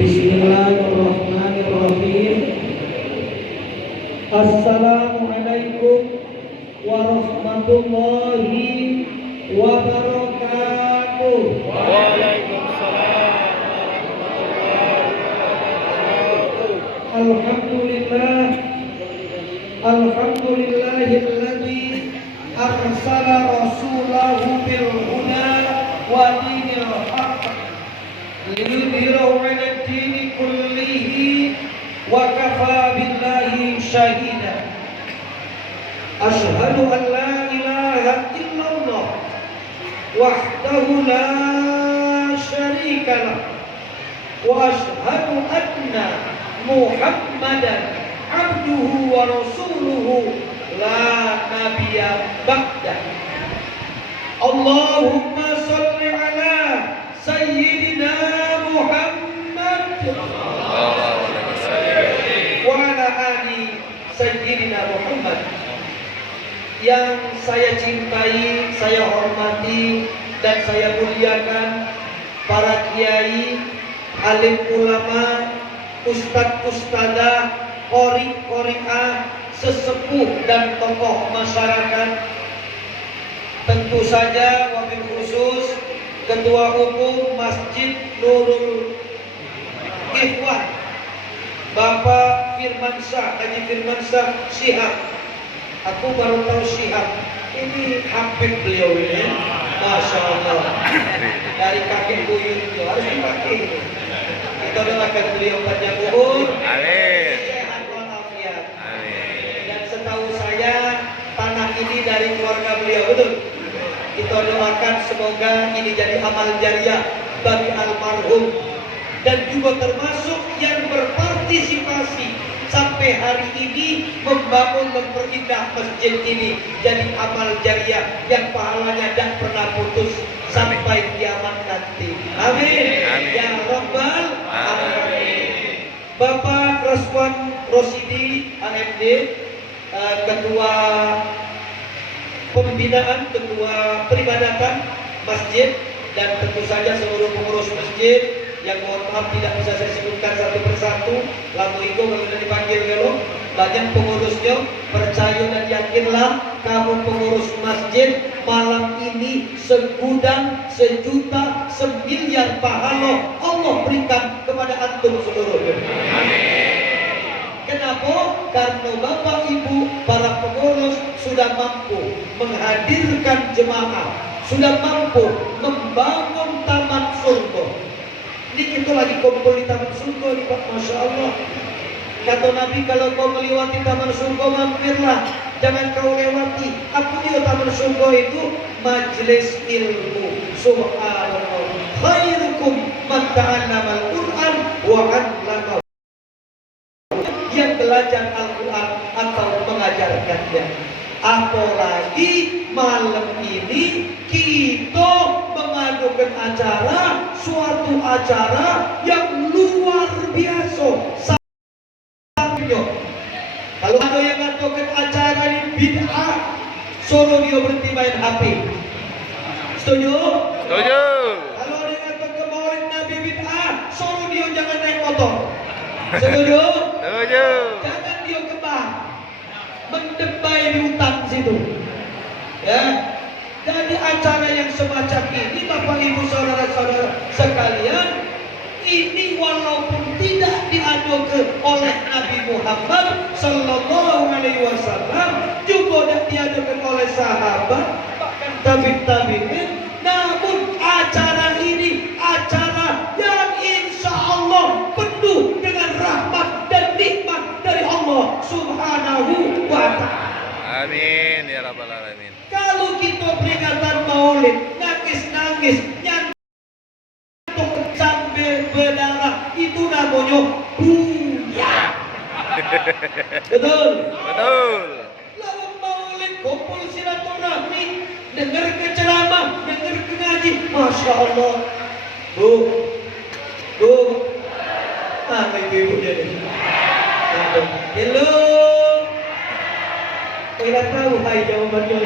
Bismillahirrahmanirrahim. Assalamualaikum warahmatullahi wabarakatuh. Waalaikumsalam. Alhamdulillahilladzi arsala rasulahu bil huda wa dinil haqq liyudhhirahu 'ala ad-dini kullihi wa kafaa billahi shahida. Asyhadu an la ilaha illallah wahdahu la syarika lah wa asyhadu anna Muhammadan abduhu wa rasuluhu la nabiyya ba'dah. Allahumma shalli ala sayyidina Muhammad wa ala ali sayyidina Muhammad. Yang saya cintai, saya hormati dan saya muliakan para kiai, alim ulama, ustadz ustadzah, qori qoriah, sesepuh dan tokoh masyarakat. Tentu saja wabil khusus Ketua Umum Masjid Nurul Ikhwan Bapak Firmansyah, Haji Firmansyah Shihab. Aku baru tahu Shihab ini habib beliau ini, masya Allah. Dari kakek buyut itu harus dipakai. Kita doakan beliau panjang umur, sehat walafiat. Dan setahu saya tanah ini dari keluarga beliau, betul? Kita doakan semoga ini jadi amal jariah bagi almarhum dan juga termasuk yang berpartisipasi sampai hari ini membangun, memperindah masjid ini jadi amal jariah yang pahalanya tidak pernah putus sampai kiamat nanti. Amin. Ya Rabbal Alamin. Bapak Raswan Rosidi AMD, Ketua Pembinaan, Ketua Peribadatan Masjid, dan tentu saja seluruh pengurus masjid yang mohon maaf tidak bisa saya sebutkan satu persatu. Lalu itu kalau dipanggil kalau banyak pengurusnya, percaya dan yakinlah kamu pengurus masjid malam ini segudang, sejuta, semiliar pahala Allah berikan kepada antum seluruhnya. Kenapa? Karena Bapak Ibu para pengurus sudah mampu menghadirkan jemaah, sudah mampu membangun taman surga. Ini kita lagi kumpul di taman surga nih Pak, masya Allah. Kata Nabi, kalau kau melewati taman surga mampirlah, jangan kau lewati. Apa dia taman surga itu? Majelis ilmu. Subhanallah. Khairukum man ta'allamal Qur'an wa 'allamahu. Yang belajar Al-Quran atau mengajarkannya. Apalagi malam ini kita mengadukan acara, suatu acara yang luar biasa. Kalau ada yang mengatakan acara ini bid'ah, suruh dia berhenti main HP. Setuju? Setuju. Kalau ada yang mengatakan maulid Nabi bid'ah, suruh dia jangan naik motor. Setuju? Setuju. Jangan dia kebang mendebai di hutan situ. Ya. Jadi acara yang semacam ini Bapak Ibu saudara-saudara sekalian, ini walaupun tidak diajukan oleh Nabi Muhammad sallallahu alaihi wasallam, juga tidak diajukan oleh sahabat, bahkan tabi'in, namun acara ini acara yang insya Allah penuh dengan rahmat dan nikmat dari Allah Subhanahu wa ta'ala. Amin ya rabbal alamin. Kalau kita peringatan maulid nangis-nangis nyantuk sambil berdarah, itu namanya buya. Betul? Betul. Lalu maulid kumpul silaturahmi, dengar ke ceramah, dengar ke ngaji, masya Allah. Bu, ibu-ibu jadi. Hello. kira tahu hai jawabannya.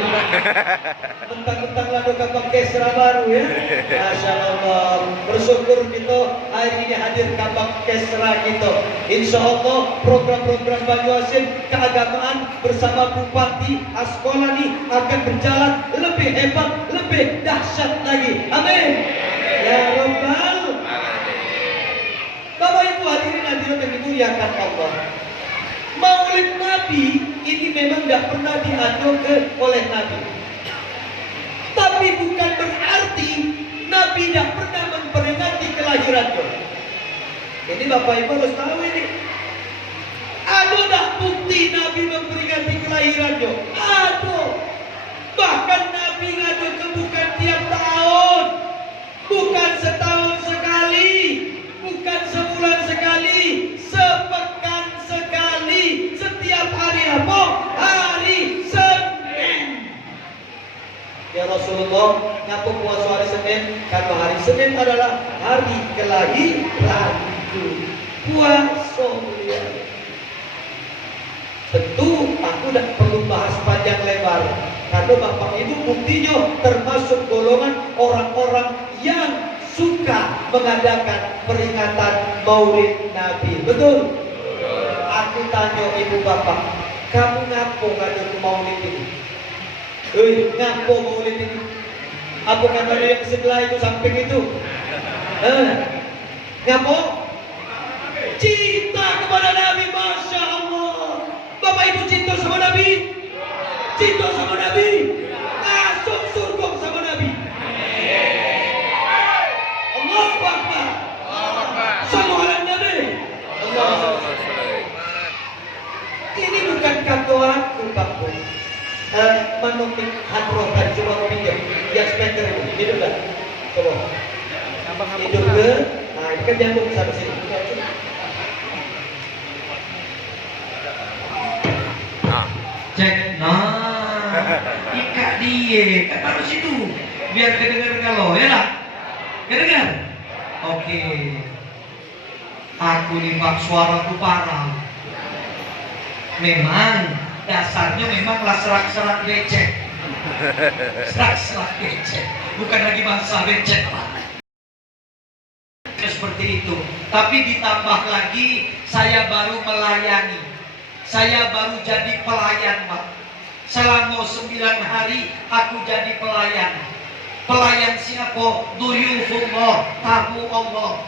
Mentang-mentang lalu kapal kesra baru ya. Masya Allah. Bersyukur kita hari ini hadir kapal kesra kita. Insya Allah program-program Banyuasin keagamaan bersama Bupati Askolani akan berjalan lebih hebat, lebih dahsyat lagi. Amin. Ya Rabbal. Bapak Ibu hadirin hadirat yang dimuliakan Allah. Maulid Nabi ini memang tidak pernah diadu oleh Nabi. Tapi bukan berarti Nabi tidak pernah memperingati kelahirannya. Ini Bapak Ibu harus tahu ini. Ada tak bukti Nabi memperingati kelahirannya? Ada. Bahkan Nabi ngadu ke bukan tiap tahun, bukan setahun sekali, bukan sebulan sekali, sepekan sekali, setiap hari apa? Hari Senin. Ya Rasulullah, ngapa puasa hari Senin? Karena hari Senin adalah hari kelahiranku. Puasa ya. Tentu aku tidak perlu bahas panjang lebar, karena Bapak Ibu buktinya termasuk golongan orang-orang yang suka mengadakan peringatan Maulid Nabi. Betul? Aku tanya ibu bapak, kamu ngapo ngadu ke Maulid ini? Ngapo Maulid ini? Apa kata dia yang sebelah itu samping itu? Ngapo? Cinta kepada Nabi, Masya Allah. Bapak Ibu cinta sama Nabi? Cinta sama Nabi? Masuk surga sama Nabi. Allahu Akbar. Sallu ala Nabi. Ini bukan kata aku, Pak Bu. Menukik hadrokan cuma pinjam. Yang speaker ini, hidup kan? Coba. Hidup ke? Nah, ini kan jantung sampai sini. Cek, nah, ikat dia, taruh situ, biar kedengar kalau, ya lah, kedengar. Oke, aku nih Pak suaraku parah. Memang dasarnya memanglah serak-serak becek, serak-serak becek, bukan lagi bahasa becek Pak. Seperti itu, tapi ditambah lagi saya baru melayani. Saya baru jadi pelayan, Pak. Selama 9 hari aku jadi pelayan. Pelayan siapa? Duyufullah, tamu Allah.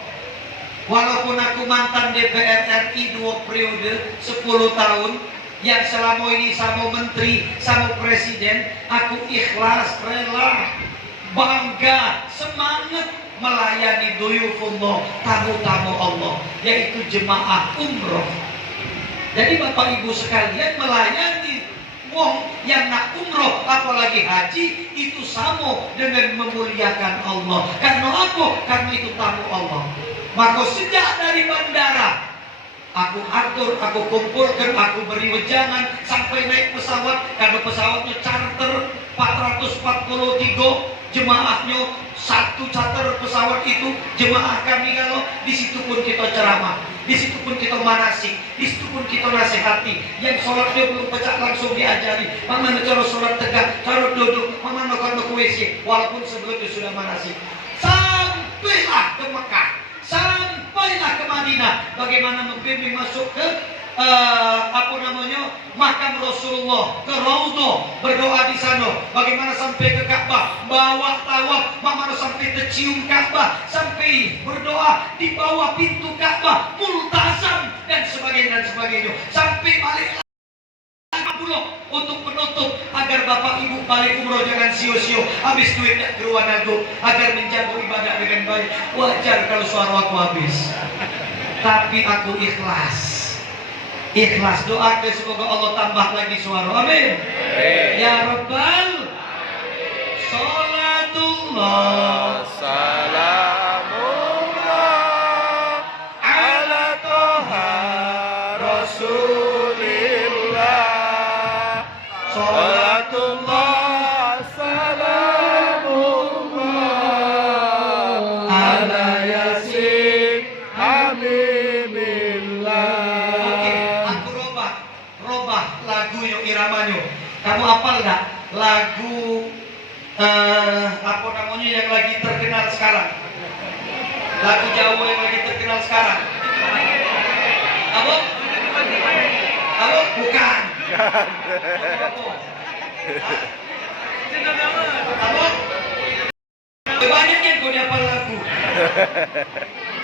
Walaupun aku mantan DPR RI 2 periode 10 tahun, yang selama ini sama menteri, sama presiden, aku ikhlas, rela, bangga, semangat melayani duyufullah, tamu-tamu Allah, yaitu jemaah umroh. Jadi Bapak Ibu sekalian melayani wong yang nak umroh apalagi haji itu sama dengan memuliakan Allah. Karena apa? Karena itu tamu Allah. Maka sejak dari bandara aku atur, aku kumpulkan, aku beri wejangan sampai naik pesawat. Karena pesawatnya charter 443 jemaahnya, satu charter pesawat itu jemaah kami. Kalau di situ pun kita ceramah, di situ pun kita manasik, di situ pun kita nasihati. Yang sholatnya belum pecah langsung diajari mana cara sholat tegak, cara duduk, mana nak WC, walaupun sebelumnya sudah manasik. Sampailah ke Mekah, sampailah ke Madinah, bagaimana membimbing masuk ke makam Rasulullah, ke Raudhah, berdoa di sana, bagaimana sampai ke Ka'bah, bawa tawaf, bagaimana sampai tercium Ka'bah, sampai berdoa di bawah pintu Ka'bah, multazam dan sebagainya, sampai balik untuk penutup agar Bapak Ibu balik umroh jangan sio-sio, habis duit tak keluar nago, agar menjaga ibadah dengan baik. Wajar kalau suara aku habis, tapi aku ikhlas. Ikhlas, doa ke semoga Allah tambah lagi suara. Amin. Ya Rabbal. Salatullah. Salamullah ala Toha Rasulillah. Salatullah salamullah ala Yasin Habibullah. Lagu yang iramanya. apa namanya yang lagi terkenal sekarang? Lagu Jawa yang lagi terkenal sekarang. Apa? Apa? Bukan. Apa? Banyak yang kau dapat lagu.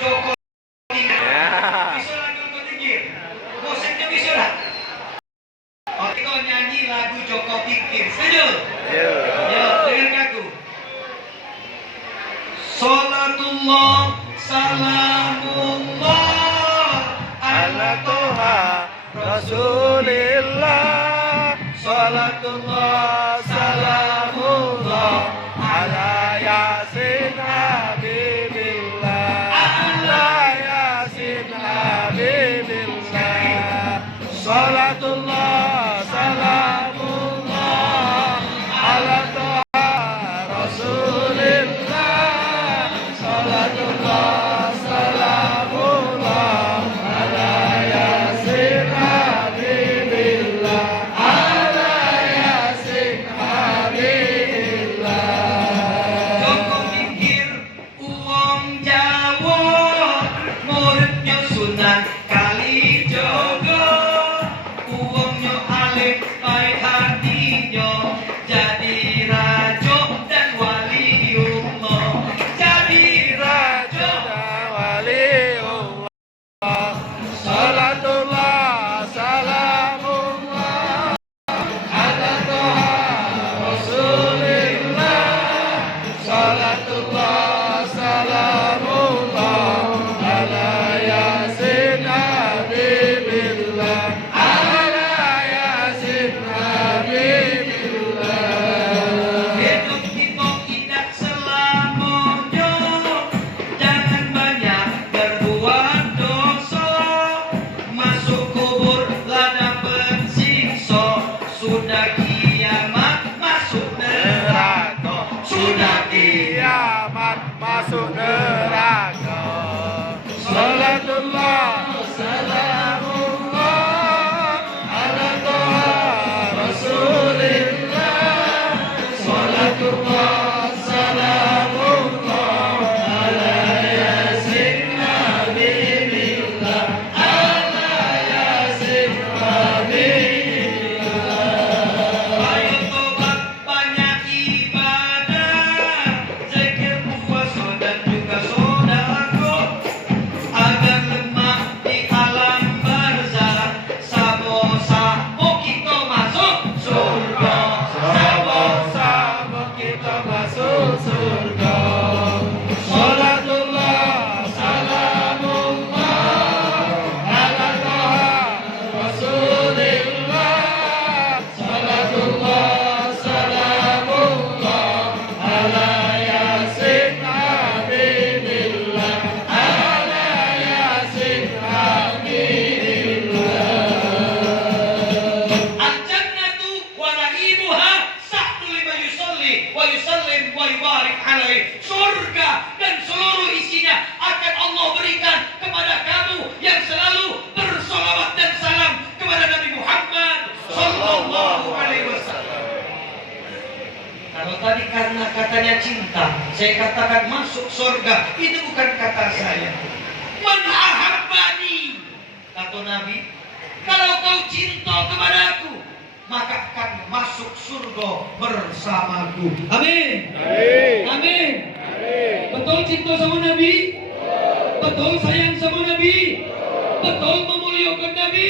Joko bisa lagu kau tinggi. Musiknya bisa tak? Oke, kau nyanyi lagu Joko Tingkir. Setuju? Ya, dengar aku. Salatullah, salamullah ala toha Rasulillah. Salatullah salamullah ala yasin habibillah. Ala yasin habibillah. Salatullah salamullah ala toha Rasulillah. Salatullah salamullah ala yasin habibillah. Ala yasin habibillah. Joko Tingkir uang Jawa, muridnya Sunan Kalijogo. Uangnya alim baik hatinya, jadi raja dan waliullah. Jadi raja Waliullah. Salatullah salamullah ala toha Rasulillah. Salatullah salamullah ala yasin habibillah. Ala yasin habibillah. hidup kita tidak selamanya, jangan banyak berbuat dosa. Masuk kubur lah dapat siksa, sudah kiamat masuk neraka. Sudah Kiamat masuk neraka. Salatullah salamullah ala toha Rasulillah. Salatullah salamullah ala yasin habibillah. Ala yasin habibillah. ayo tobat banyak ibadah, zikir puasa dan juga sedekah, agar lemah di alam barzah. Sabo-sabo kita masuk surga. Sama-sama kita masuk surga. Salatullah salamullah ala toha Rasulillah. Salatullah salamullah ala yasin habibillah. Ala yasin habibillah. Al-jannatu wa na'imuha sa'tu liman yusalli wa yusallim wa yubarik alaih. Surga dan seluruh isinya akan Allah berikan kepada kamu yang selalu bersolawat dan salam kepada Nabi Muhammad sallallahu alaihi wasallam. Kalau tadi karena katanya cinta, saya katakan masuk surga, itu bukan kata saya. Man ahabbani, kata Nabi, kalau kau cinta kepadaku, maka akan masuk surga bersamaku. Amin. Amin. Betul cinta sama Nabi? Betul sayang sama Nabi? Betul memuliakan Nabi?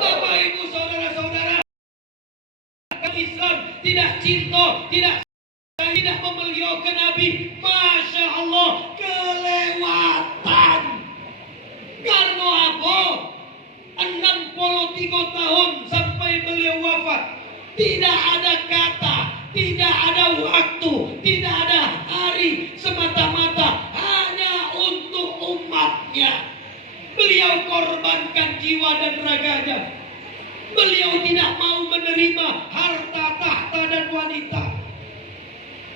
Bapak Ibu saudara-saudara, Islam tidak cinta, tidak memuliakan Nabi, Masya Allah, kelewatan. Karena apa? 63 tahun sampai beliau wafat, tidak ada kata, tidak ada waktu, tidak ada hari, semata-mata hanya untuk umatnya. Beliau korbankan jiwa dan raganya. Beliau tidak mau menerima harta, tahta dan wanita.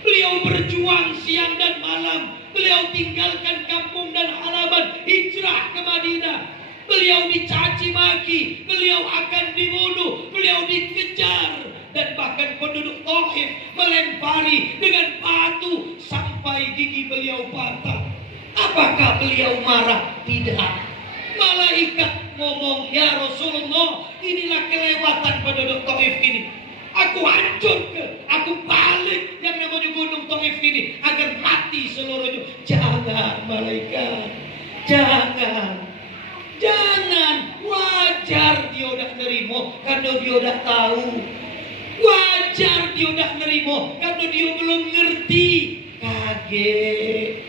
Beliau berjuang siang dan malam. Beliau tinggalkan kampung dan halaman, hijrah ke Madinah. Beliau dicaci maki, beliau akan dibunuh, beliau dikejar, dan bahkan penduduk Taif melempari dengan batu sampai gigi beliau patah. Apakah beliau marah? Tidak. Malaikat ngomong, ya Rasulullah, inilah kelewatan penduduk Taif ini. Aku hancur aku balik yang namanya gunung Taif ini agar mati seluruhnya. Jangan malaikat, jangan. Wajar dia udah nerimo karena dia udah tahu. Wajar dia udah nerimo karena dia belum ngerti. Kaget.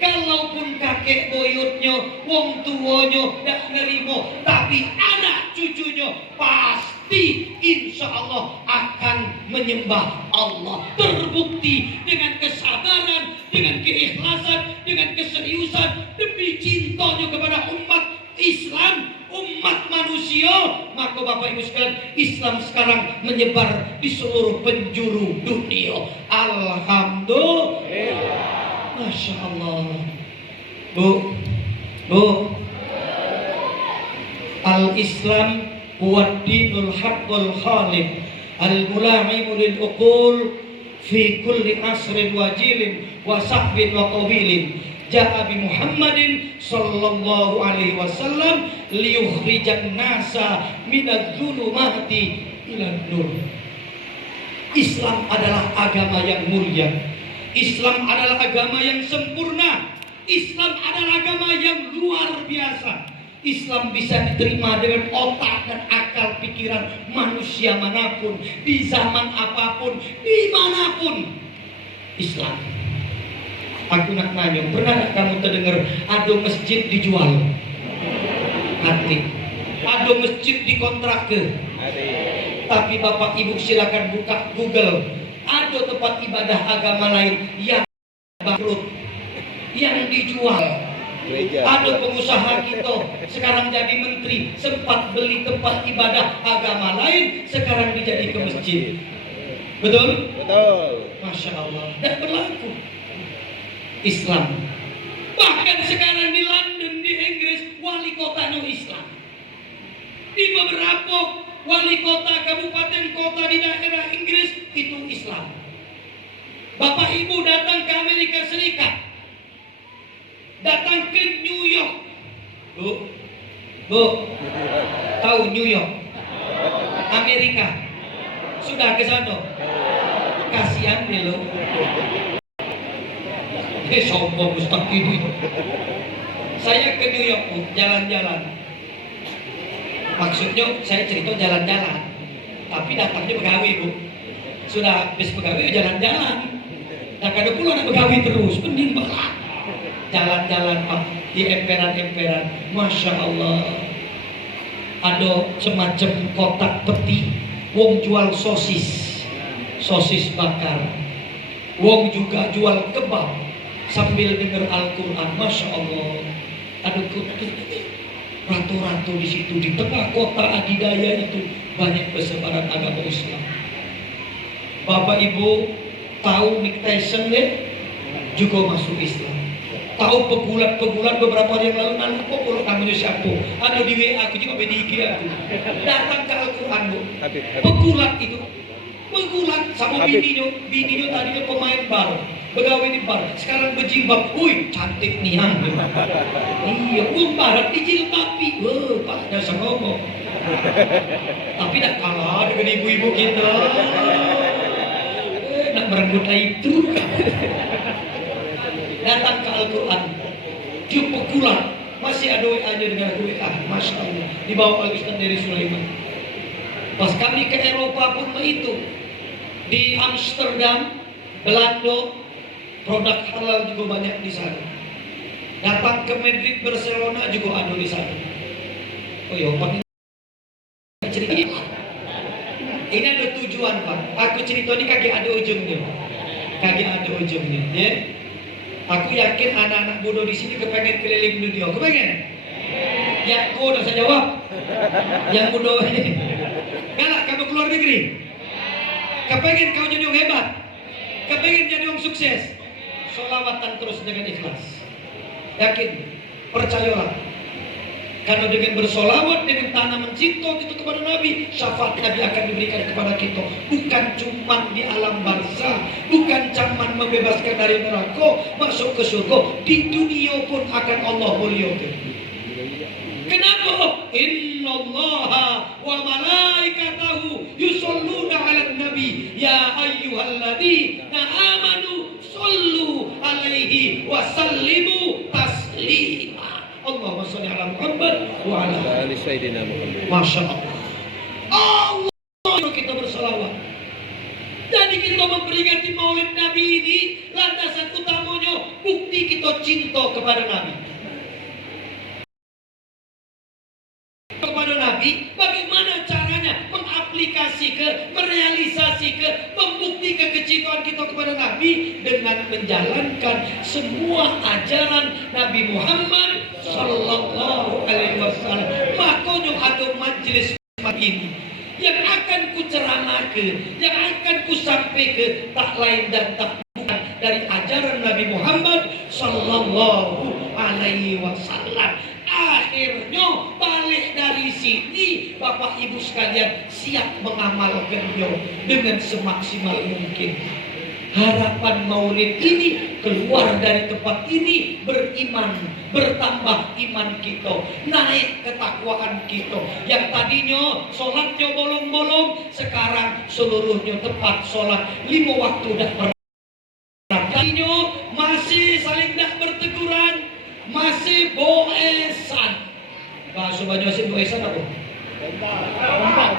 Kalaupun kakek buyutnya, wong tuanya dak nerimo, tapi anak cucunya pasti insya Allah akan menyembah Allah. Terbukti dengan kesabaran, dengan keikhlasan, dengan keseriusan demi cintanya kepada umat Islam, umat manusia. Maka Bapak Ibu sekalian, Islam sekarang menyebar di seluruh penjuru dunia. Alhamdulillah. Masya Allah. Bu, Al-Islam huwa dinul haqqul khalid al-mula'imu lil uqul fi kulli asrin wa jilin wa sahbin wa qabilin. Ja'a bi Muhammadin sallallahu alaihi wasallam liyukhrijan nasa minadz zulumati ilan nur. Islam adalah agama yang mulia. Islam adalah agama yang sempurna. Islam adalah agama yang luar biasa. Islam bisa diterima dengan otak dan akal pikiran manusia manapun, di zaman apapun, dimanapun. Islam. Aku nak nanya, pernah kamu terdengar ada masjid dijual? Hati. Ada masjid dikontrak ke? Tapi Bapak Ibu silakan buka Google. Ada tempat ibadah agama lain yang bangkrut, yang dijual. Ada pengusaha kita sekarang jadi menteri, sempat beli tempat ibadah agama lain, sekarang dijadi ke masjid. Betul? Betul. Masya Allah. Dan berlaku Islam. Bahkan sekarang di London, di Inggris, wali kotanya Islam. Di beberapa wali kota, kabupaten kota di daerah Inggris itu Islam. Bapak Ibu datang ke Amerika Serikat, datang ke New York. Bu, tahu New York? Amerika. Sudah ke sana? Kasihan deh lo. Sombong Ustaz ini. Saya ke New York, Bu, jalan-jalan. Maksudnya saya cerita jalan-jalan, tapi datangnya pegawai, Bu. Sudah habis pegawai jalan-jalan. Nah kadang pula ada pegawai terus, mending banget. Jalan-jalan Pak di emperan-emperan, Masya Allah. Ada semacam kotak peti, wong jual sosis bakar. Wong juga jual kebab sambil dengar Al-Quran, Masya Allah. Ada ratu-ratu di situ, di tengah kota adidaya itu banyak persebaran agama Islam. Bapak Ibu tahu Mike Tyson juga masuk Islam. Tahu pegulat beberapa hari yang lalu kalau namanya siapa? Ada di WA aku juga BDG aku. Datang ke Al-Quran, Bu. Pegulat itu, sama bininya tadinya pemain bar, pegawai di bar, sekarang berjilbab. Wih, cantik nih han. Iya, barat dijilbabi. Pak, dasar ngomong. Tapi tak kalah dengan ibu-ibu kita. Nak merenggut itu. Datang ke Al-Quran, dia pegulat. Masih ada WA-nya dengan WA, Masya Allah. Dibawa Al-Ustaz dari Sulaiman. Pas kami ke Eropa pun begitu. Di Amsterdam, Belanda, produk halal juga banyak di sana. Datang ke Madrid, Barcelona juga ada di sana. Oh ya, Pak, cerita. Ini ada tujuan, Pak. Aku cerita ini kagak ada ujungnya. Ya. Aku yakin anak-anak bodoh di sini kepengen keliling dunia. Kepengen? Ya, kau udah saya jawab. Yang bodoh. Galak kamu keluar negeri. Kepengen kau jadi orang hebat. Kepengen jadi orang sukses. Sholawatan terus dengan ikhlas. Yakin, percayalah. Karena dengan bersolawat, dengan tanaman cinta kita kepada Nabi, syafaat Nabi akan diberikan kepada kita. Bukan cuma di alam barzah, bukan cuma membebaskan dari neraka, masuk ke surga, di dunia pun akan Allah muliakan. Kenapa? Innallaha wa malaikatahu yusholluna 'alan nabi ya ayyuhalladzina amanu shollu 'alaihi wa sallimu taslima. Allahumma shalli 'ala Muhammad wa 'ala ali sayyidina Muhammad. Masya Allah. Allah kita bersalawat. Jadi kita memperingati Maulid Nabi ini, landasan utamanya bukti kita cinta kepada Nabi. Kepada Nabi, bagaimana caranya mengaplikasikan, merealisasikan, membuktikan kecintaan kita kepada Nabi dengan menjalankan semua ajaran Nabi Muhammad Sallallahu Alaihi Wasallam. Makanya ada majelis ini yang akan kuceramakan, yang akan kusampaikan, tak lain dan tak bukan dari ajaran Nabi Muhammad Sallallahu Alaihi Wasallam. Akhirnya balik dari sini, Bapak Ibu sekalian siap mengamalkannya dengan semaksimal mungkin. Harapan Maulid ini keluar dari tempat ini beriman, bertambah iman kita, naik ketakwaan kita. Yang tadinya sholatnya bolong-bolong, sekarang seluruhnya tepat sholat 5 waktu dah pernah. Tadinya masih saling dah berteguran, masih boesan. Bahasa Banyuwangi boesan apa?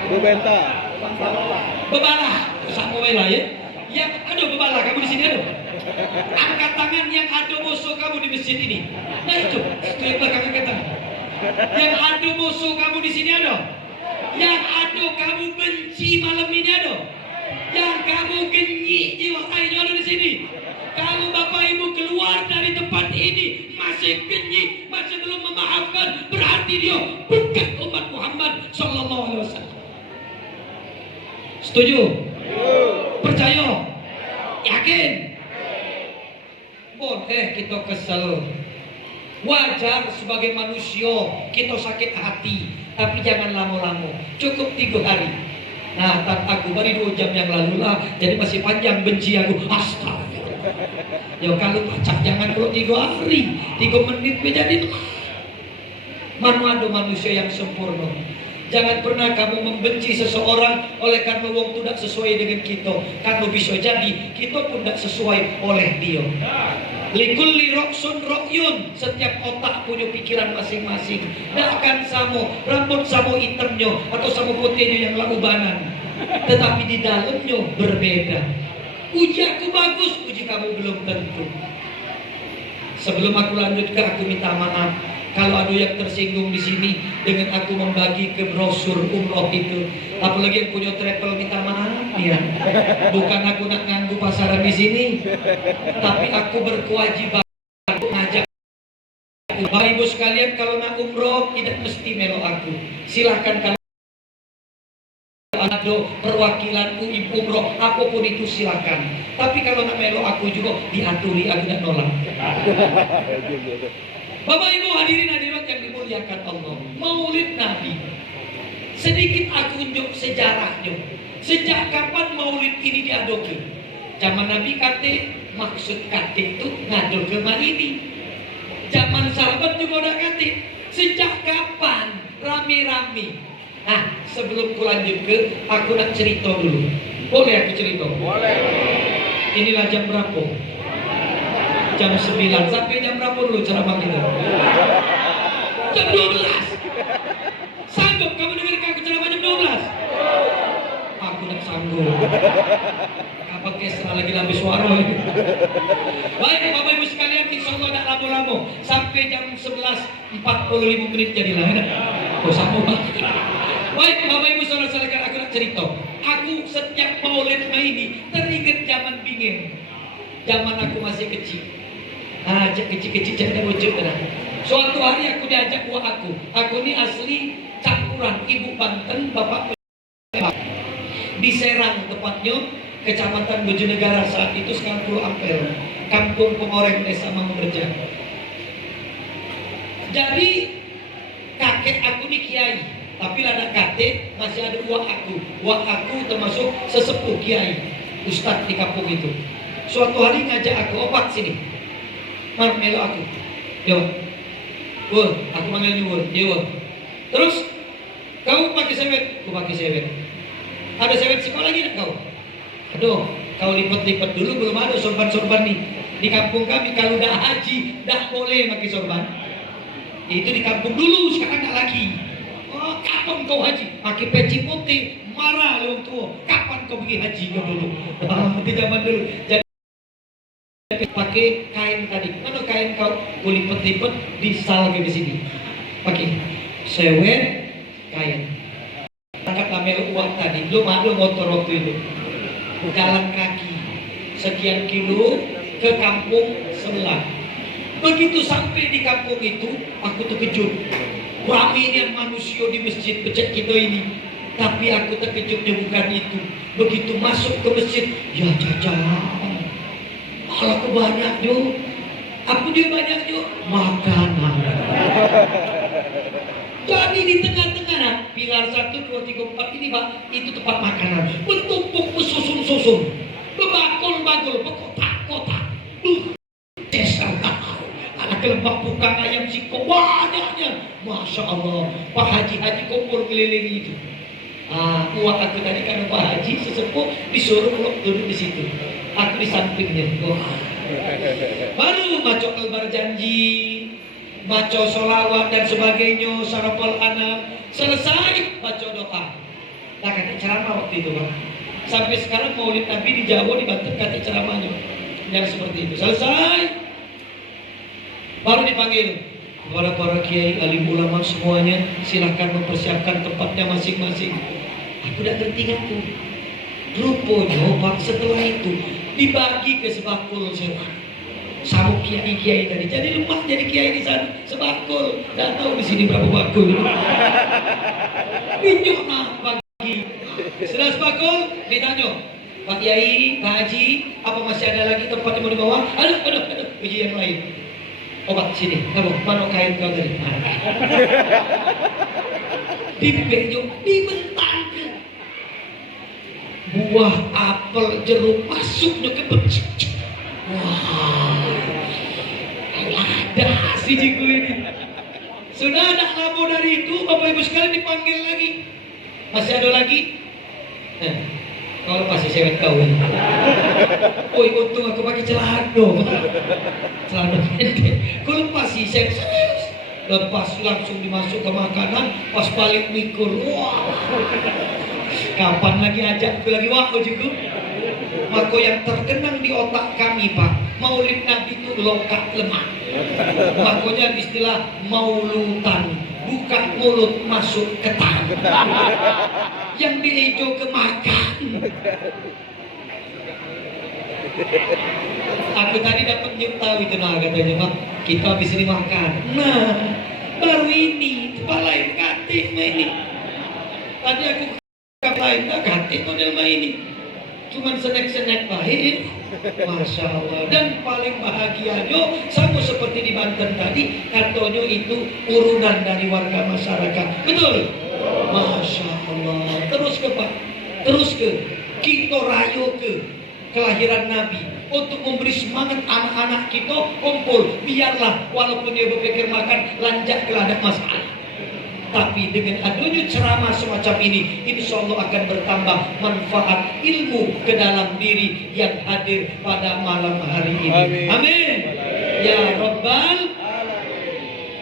Benta. Bebalah, sama wela ya. Yang ada bebalah kamu di sini ada. Angkat tangan yang ada musuh kamu di masjid ini. Nah itu yang belakang angkat tangan. Yang ada musuh kamu di sini ada. Yang ada kamu benci malam ini ada. Yang kamu genyi jiwa ini ada di sini. Kalau Bapak Ibu keluar dari tempat ini masih genyi, masih belum memaafkan, berarti dia bukan umat Muhammad Sallallahu Alaihi Wasallam. Setuju? Percaya? Yakin? Boleh kita kesel. Wajar sebagai manusia kita sakit hati, tapi jangan lama-lama. Cukup 3 hari. Nah, aku baru 2 jam yang lalu lah, jadi masih panjang benci aku. Astagfirullah. Ya kalau pacak jangan kalau 3 hari, 3 menit menjadi. Mana ada manusia yang sempurna. Jangan pernah kamu membenci seseorang oleh karena wong tidak sesuai dengan kita. Karena bisa jadi kita pun tidak sesuai oleh dia. Likulli roksun rokyun, setiap otak punya pikiran masing-masing. Tidak akan sama rambut sama hitamnya atau sama putihnya yang laubanan. Tetapi di dalamnya berbeda. Uji aku bagus, uji kamu belum tentu. Sebelum aku lanjutkan, aku minta maaf kalau ada yang tersinggung di sini dengan aku membagi ke brosur umroh itu. Apalagi yang punya travel minta maaf ya. Bukan aku nak nganggu pasaran di sini, tapi aku berkewajiban ngajak. Bapak Ibu sekalian, kalau nak umroh tidak mesti melo aku. Silahkan kalau ada perwakilan umroh apapun itu silakan. Tapi kalau nak melo aku juga diaturi, aku tidak nolak. Bapak Ibu hadirin hadirat yang dimuliakan Allah, Maulid Nabi. Sedikit aku unjuk sejarahnya. Sejak kapan Maulid ini diadakan? Zaman Nabi kate, maksud kate itu ngadu ke ini. Zaman sahabat juga udah kate. Sejak kapan rame-rame? Nah, sebelum ku lanjut ke, aku nak cerita dulu. Boleh aku cerita? Boleh. Inilah jam berapa? Jam 9. Sampai jam berapa dulu ceramah kita? Jam 12. Sanggup kamu dengarkan aku ceramah jam 12? Aku tak sanggup. Apa kesra lagi lambe suara ini? Baik Bapak Ibu sekalian, insya Allah tak lama-lama. Sampai jam 11.45 menit jadilah ya. Oh sama banget. Baik Bapak Ibu saudara-saudara, aku nak cerita. Aku setiap Maulid ini teringat zaman bingin. Zaman aku masih kecil. Kecil-kecil jadi wujud kan. Suatu hari aku diajak buat aku ini asli campuran ibu Banten, bapak di Serang tepatnya, kecamatan Bojonegara saat itu sekarang Pulau Ampel, kampung Pengoreng, desa Mangunreja. Jadi kakek aku nih kiai, tapi lada kate masih ada uak aku. Uak aku termasuk sesepuh kiai, ustadz di kampung itu. Suatu hari ngajak aku, opat sini, mar melo aku. Yo, wah, aku manggil nyuwun, yo. Terus, kau pakai sewet, aku pakai sewet. Ada sewet sekolah lagi kau? Aduh, kau lipat-lipat dulu, belum ada sorban-sorban nih. Di kampung kami kalau udah haji, dah boleh pakai sorban. Itu di kampung dulu, sekarang nggak lagi. Oh, kapan kau haji? Pakai peci putih, marah lu tua. Kapan kau pergi haji kau dulu? Di zaman dulu. Jadi pakai kain tadi. Mana kain kau? Kau lipat-lipat, disal ke di sini. Pakai sewet, kain. Angkat lamel uang tadi. Belum ada motor waktu itu. Jalan kaki sekian kilo ke kampung sebelah. Begitu sampai di kampung itu, aku terkejut. Ramainya manusia di masjid pecah kita ini. Tapi aku terkejutnya bukan itu. Begitu masuk ke masjid, ya jajan. Kalau banyak jo, aku dia banyak jo makanan. Jadi di tengah-tengah pilar 1, 2, 3, 4 ini Pak, itu tempat makanan. Bertumpuk bersusun-susun, berbakul-bakul, berkotak-kotak. Desa anak kelembak bukan ayam singkong banyaknya. Masya Allah, Pak Haji kumpul keliling itu. Uang aku tadi karena Pak Haji sesepuh disuruh duduk di situ. Aku di sampingnya. Baru baca kabar janji, baca solawat dan sebagainya, sarapal anak. Selesai baca doa. Tak kata ceramah waktu itu Pak. Sampai sekarang Maulid Nabi di Jawa di Banten kata ceramahnya yang seperti itu. Selesai. Baru dipanggil kepada para kiai, alim ulama semuanya, silakan mempersiapkan tempatnya masing-masing. Aku tidak ngerti aku. Rupanya Pak setelah itu dibagi ke sebakul sewa. Sama kiai-kiai tadi. Jadi lemah jadi kiai di sana sebakul. Tidak tahu di sini berapa bakul. Pinjok nah bagi. Setelah sebakul ditanya, Pak Kiai, Pak Haji, apa masih ada lagi tempat yang mau dibawa? Aduh, uji yang lain. Obat sini, kamu mana kain kau tadi? Dipenyuk, dibentangkan. Buah apel jeruk masuknya ke becik. Wah, ada si jiku ini. Sudah ada labo dari itu, Bapak Ibu sekalian dipanggil lagi. Masih ada lagi? Kalau pasti sewet kau. Woi, untung aku pakai celana. Celana pendek. Kau lepas sih sewet. Lepas langsung dimasuk ke makanan. Pas balik mikul. Wah. Kapan lagi ajak aku lagi waktu juga. Maka yang terkenang di otak kami Pak, Maulid Nabi itu lokak lemak. Makanya istilah maulutan, buka mulut masuk ke tangan. Yang diejo ke makan. Aku tadi dapat tahu itu nah katanya Pak, kita habis ini makan. Nah, baru ini tempat lain kate ini. Tadi aku ke lain tak kate model ini. Cuman senek-senek baik. Masya Allah. Dan paling bahagianya sama seperti di Banten tadi, katanya itu urunan dari warga masyarakat. Betul? Masya Allah. Terus ke Pak, terus ke kita rayu ke kelahiran Nabi untuk memberi semangat anak-anak kita kumpul. Biarlah walaupun dia berpikir makan lanjak kalau ada masalah. Tapi dengan adanya ceramah semacam ini, insya Allah akan bertambah manfaat ilmu ke dalam diri yang hadir pada malam hari ini. Amin. Amin. Ya Rabbal.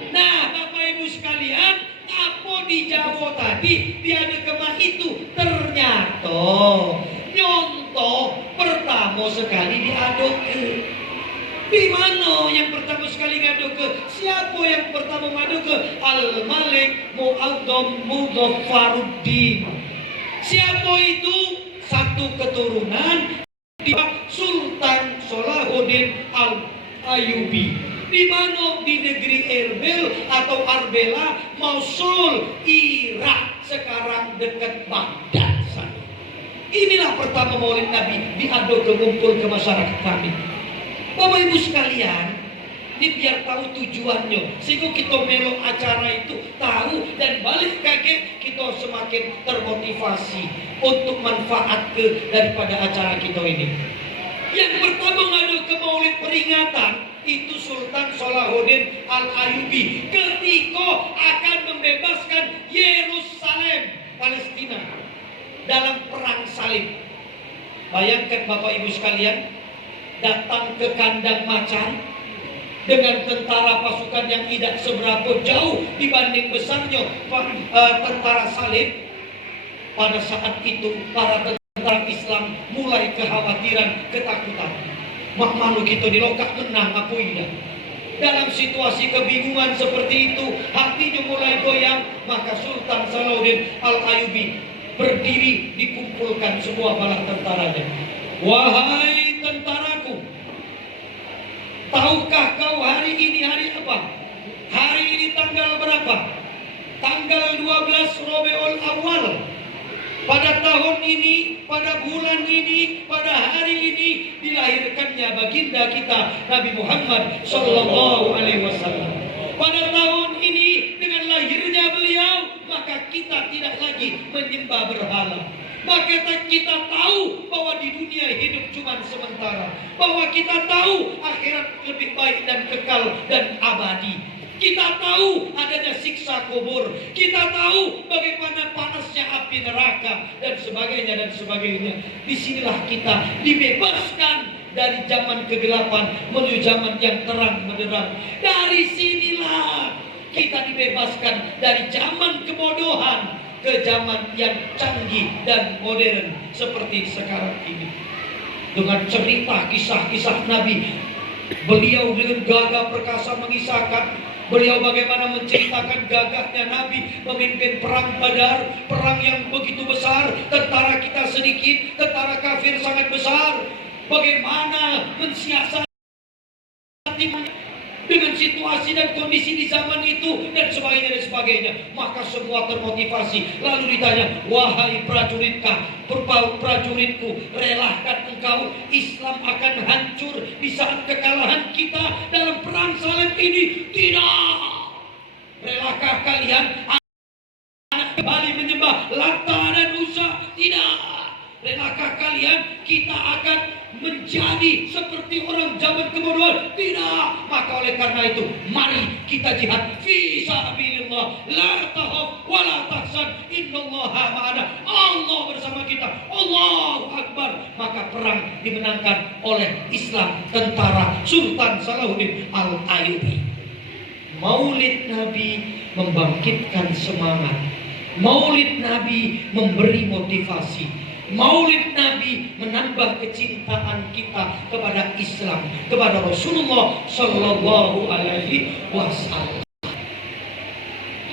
Nah, Bapak Ibu sekalian, apa di Jawa tadi tiada kemah itu? Ternyata nyontoh pertama sekali diaduk ke. Di mana yang pertama sekali ngadu ke? Siapa yang pertama ngadu ke? Al-Malik Mu'azzam Muzaffaruddin. Siapa itu? Satu keturunan Sultan Salahuddin Al-Ayyubi. Di mana? Di negeri Erbil atau Arbela, Mosul, Irak, sekarang dekat Baghdad sana. Inilah pertama Maulid Nabi diadu ke kumpul ke masyarakat kami. Bapak Ibu sekalian, Ini biar tahu tujuannya, sehingga kita melo acara itu tahu dan balik kaki kita semakin termotivasi untuk manfaat daripada acara kita ini. Yang pertama ada ke maulid peringatan itu Sultan Salahuddin Al-Ayyubi ketika akan membebaskan Yerusalem Palestina dalam perang salib. Bayangkan Bapak Ibu sekalian, datang ke kandang macan dengan tentara pasukan yang tidak seberapa jauh dibanding besarnya tentara salib. Pada saat itu para tentara Islam mulai kekhawatiran, ketakutan. Mak malu kita dilokak menang apa tidak? Dalam situasi kebingungan seperti itu, hatinya mulai goyang. Maka Sultan Salahuddin Al-Ayyubi berdiri, dikumpulkan semua bala tentaranya. Wahai tentaraku, tahukah kau hari ini hari apa? Hari ini tanggal berapa? Tanggal 12 Rabiul Awal. Pada tahun ini, pada bulan ini, pada hari ini dilahirkannya baginda kita Nabi Muhammad Sallallahu Alaihi Wasallam. Pada tahun ini dengan lahirnya beliau, maka kita tidak lagi menyembah berhala. Maka kita tahu bahwa di dunia hidup cuma sementara, bahwa kita tahu akhirat lebih baik dan kekal dan abadi. Kita tahu adanya siksa kubur, kita tahu bagaimana panasnya api neraka dan sebagainya dan sebagainya. Disinilah kita dibebaskan dari zaman kegelapan menuju zaman yang terang benderang. Dari sinilah kita dibebaskan dari zaman kebodohan ke zaman yang canggih dan modern seperti sekarang ini. Dengan cerita kisah-kisah Nabi, beliau dengan gagah perkasa mengisahkan beliau bagaimana menceritakan gagahnya Nabi memimpin perang Badar, perang yang begitu besar, tentara kita sedikit, tentara kafir sangat besar. Bagaimana mensiasati dengan situasi dan kondisi di zaman itu dan sebagainya dan sebagainya. Maka semua termotivasi. Lalu ditanya, wahai prajuritkah, prajuritku, relahkan engkau Islam akan hancur di saat kekalahan kita dalam perang salib ini? Tidak. Relakah kalian anak kembali menyembah Lata dan Uzza? Tidak. Relakah kalian kita akan menjadi seperti orang zaman kebodohan? Tidak. Maka oleh karena itu, mari kita jihad fi sabilillah, la tahaf wa la tahzan, innallaha ma'ana. Allah bersama kita. Allahu Akbar. Maka perang dimenangkan oleh Islam, tentara Sultan Salahuddin Al-Ayyubi. Maulid Nabi membangkitkan semangat. Maulid Nabi memberi motivasi. Maulid Nabi menambah kecintaan kita kepada Islam, kepada Rasulullah Sallallahu Alaihi Wasallam.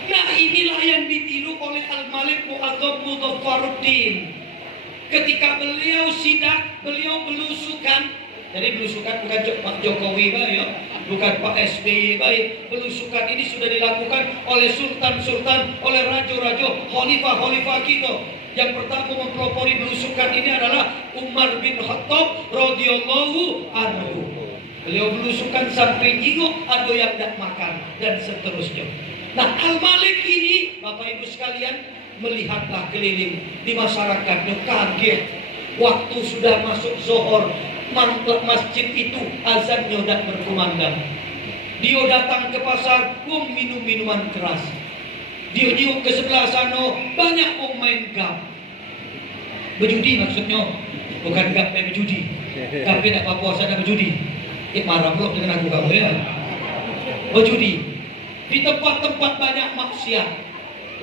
Nah, inilah yang ditiru oleh Al-Malik Mu'adzam Mudhaffaruddin. Ketika beliau sidak, beliau belusukan. Jadi belusukan bukan Pak Jokowi ya, bukan Pak SBY baik. Belusukan ini sudah dilakukan oleh sultan-sultan, oleh raja-raja, khalifah-khalifah kita. Yang pertama mempelopori belusukan ini adalah Umar bin Khattab radhiyallahu anhu. Beliau belusukan sampai jinguk, ada yang tidak makan dan seterusnya. Nah, Al-Malik ini, Bapak Ibu sekalian, melihatlah keliling di masyarakatnya, kaget. Waktu sudah masuk zuhur, masjid itu azannya tidak berkumandang. Dia datang ke pasar, minum minuman keras. Dia jiuk ke sebelah sana, banyak main gap. Berjudi maksudnya, bukan gap main berjudi. Tapi tidak apa puasa dan berjudi. Marah pula dengan aku kamu ya. Berjudi di tempat-tempat banyak maksiat.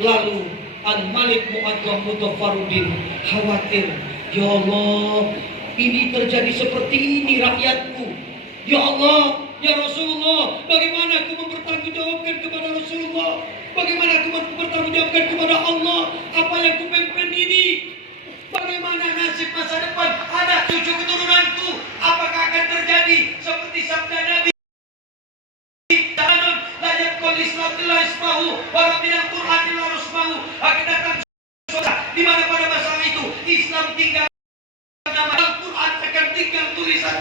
Lalu Al-Malik Mu'adzam Mudhaffaruddin khawatir, ya Allah, ini terjadi seperti ini rakyatku. Ya Allah, ya Rasulullah, bagaimana aku mempertanggungjawabkan kepada Rasulullah? Bagaimana aku mempertanggungjawabkan kepada Allah apa yang kupempen ini? Bagaimana nasib masa depan anak cucu keturunanku? Apakah akan terjadi seperti sabda Nabi? Tanun layak kolis latilah ismahu, walau minal Quran illa rusmahu. Akan datang di mana pada masa itu Islam tinggal nama Al-Quran akan tinggal tulisan.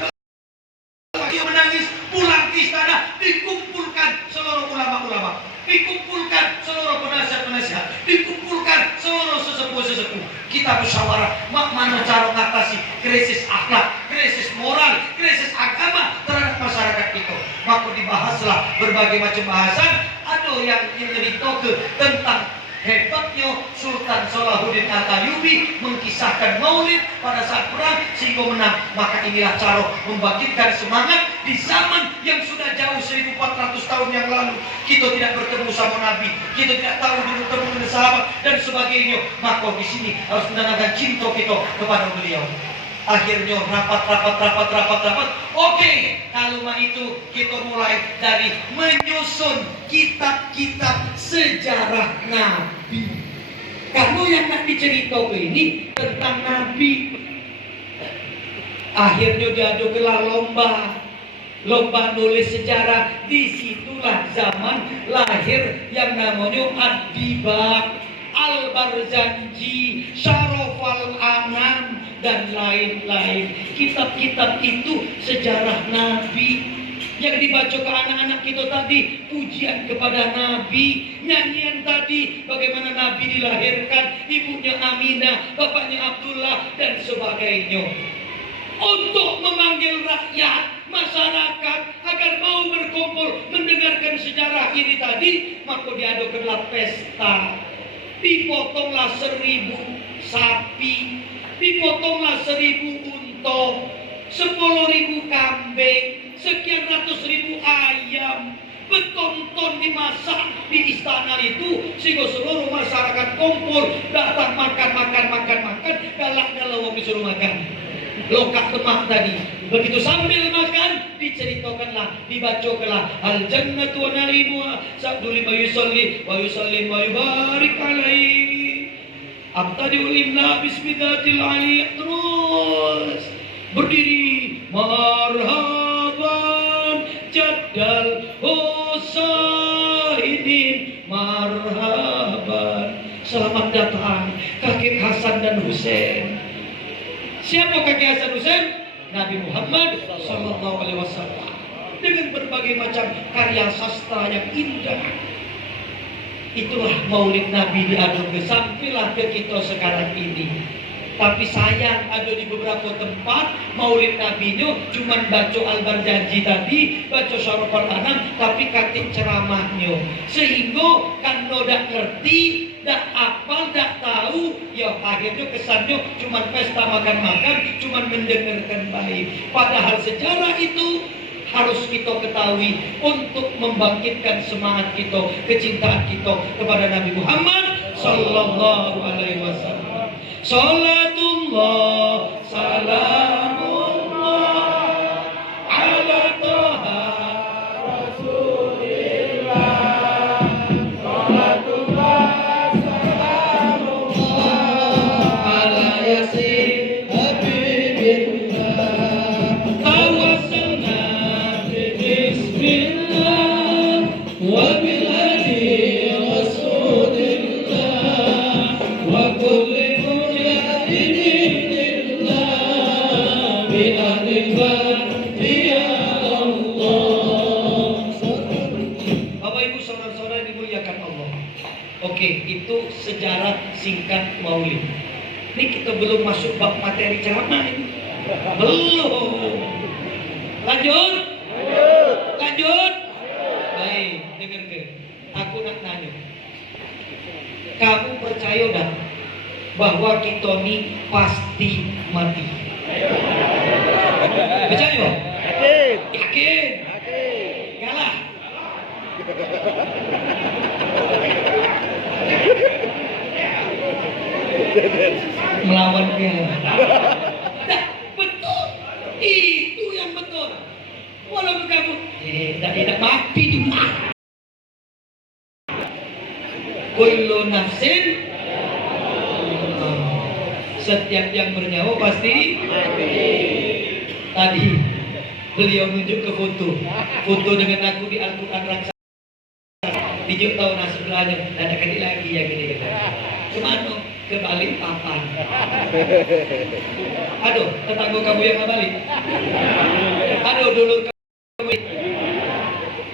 Dia menangis pulang ke istana. dikumpulkan seluruh ulama-ulama, dikumpulkan seluruh penasihat-penasihat, dikumpulkan seluruh sesepuh-sesepuh. Kita musyawarah mana cara mengatasi krisis akhlak, krisis moral, krisis agama terhadap masyarakat itu. Maka dibahaslah berbagai macam bahasan. Ada yang lebih toke tentang hebatnya Sultan Salahuddin Al-Ayyubi mengkisahkan maulid pada saat perang sehingga menang. Maka inilah cara membangkitkan semangat di zaman yang sudah jauh 1400 tahun yang lalu. Kita tidak bertemu sama Nabi, kita tidak tahu bertemu dengan sahabat dan sebagainya. Maka di sini harus menanamkan cinta kita kepada beliau. Akhirnya rapat. Oke, kalau itu kita mulai dari menyusun kitab-kitab sejarah Nabi. Kalau yang nak diceritakan ini tentang Nabi. Akhirnya diadakanlah lomba nulis sejarah. Disitulah zaman lahir yang namanya Ad-Dibak, Al-Barzanji, Syaraf Al-Anam, dan lain-lain. Kitab-kitab itu sejarah Nabi yang dibaca ke anak-anak kita tadi, pujian kepada Nabi, nyanyian tadi bagaimana Nabi dilahirkan, ibunya Aminah, bapaknya Abdullah dan sebagainya. Untuk memanggil rakyat, masyarakat agar mau berkumpul mendengarkan sejarah ini tadi, maka diadakanlah pesta. Dipotonglah 1000 sapi, dipotonglah 1000 unta, 10.000 kambing, sekian ratus ribu ayam, betonton dimasak di istana itu sehingga seluruh masyarakat kumpul datang makan, galak wong disuruh makan. Lokak temah tadi. Begitu sambil makan diceritakanlah, dibacakanlah al jannatu wa naimuha sabdul ma yusalli wa yusallim wa yubarik alaihi. Abtadiul imla bismillatil aliyah, terus berdiri marhaban jaddal Husainin, marhaban, selamat datang kakek Hasan dan Husain. Siapa kakek Hasan Husain? Nabi Muhammad sallallahu alaihi wasallam dengan berbagai macam karya sastra yang indah. Itulah maulid Nabi diadakan sampailah ke kita sekarang ini. Tapi sayang ada di beberapa tempat maulid Nabinya cuman baca Al-Barzanji tadi, baca Syaraf Al-Anam, tapi katik ceramahnya. Sehingga kan dak ngerti, dak apal, dak tahu, ya akhirnya kesannya cuman pesta makan-makan, cuman mendengarkan baik. Padahal sejarah itu harus kita ketahui untuk membangkitkan semangat kita, kecintaan kita kepada Nabi Muhammad sallallahu alaihi wasallam. Salatullah salamullah ala taha rasulillah. Salatullah salamullah ala yasin habibillah. Tawassalna bismillah wa bil hadi rasulillah wa kulli itu sejarah singkat maulid. Ini kita belum masuk bab materi ceramah ini. Belum. Lanjut. Baik, dengar ke. Aku nak nanya. Kamu percaya dah bahwa kita ini pasti mati? Percaya? Yakin. Kalah. Melawan dia. Nah, betul. Itu yang betul. Walaupun kamu tidak mati juga. Kullu nafsin, setiap yang bernyawa pasti mati. Tadi beliau nunjuk ke foto dengan aku di Al-Quran raksasa. Dijuk tahu nas sebelahnya, ada kali lagi yang gini dekat. Kemana? Ke Balikpapan. Aduh, tetangga kamu yang ke Bali. Aduh, dulur kamu.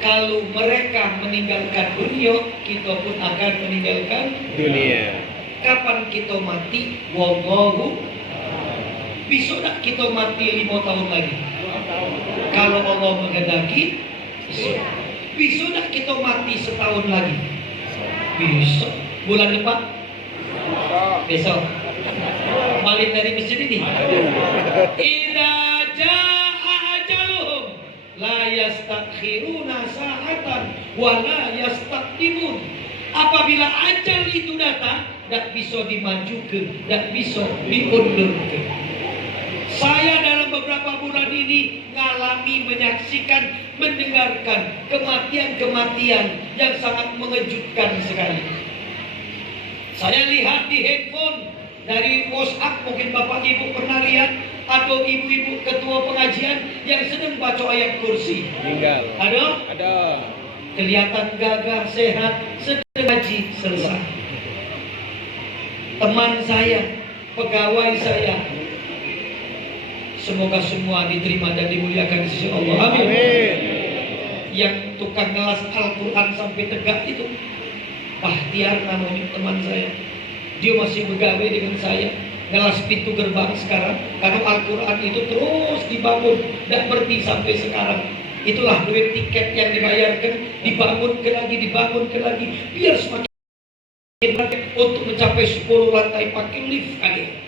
Kalau mereka meninggalkan dunia, kita pun akan meninggalkan dunia. Kapan kita mati? Wallahu. Bisa tak kita mati 5 tahun lagi? Kalau Allah menghendaki, bisa tak kita mati setahun lagi? Bisa. Bulan depan? Besok. Balik dari masjid ini. Idza jaa ajaluhum la yastakhiruna sa'atan wa la yastaqdimun. Apabila ajal itu datang, tidak bisa dimajukan, tidak bisa diundurkan. Saya dalam beberapa bulan ini mengalami, menyaksikan, mendengarkan kematian-kematian yang sangat mengejutkan sekali. Saya lihat di handphone, dari WhatsApp, mungkin Bapak Ibu pernah lihat, ada ibu-ibu ketua pengajian yang sedang baca ayat kursi. Tinggal. Ada? Kelihatan gagah, sehat, sedang ngaji selesai. Teman saya, pegawai saya, semoga semua diterima dan dimuliakan di sisi Allah. Amin. Yang tukang ngelas Al-Quran sampai tegak itu, Bahtiar namanya teman saya. Dia masih begawe dengan saya, ngelas pintu gerbang sekarang. Karena Al-Quran itu terus dibangun, tidak berhenti sampai sekarang. Itulah duit tiket yang dibayarkan, dibangun ke lagi, biar semakin untuk mencapai 10 lantai pakai lift kali.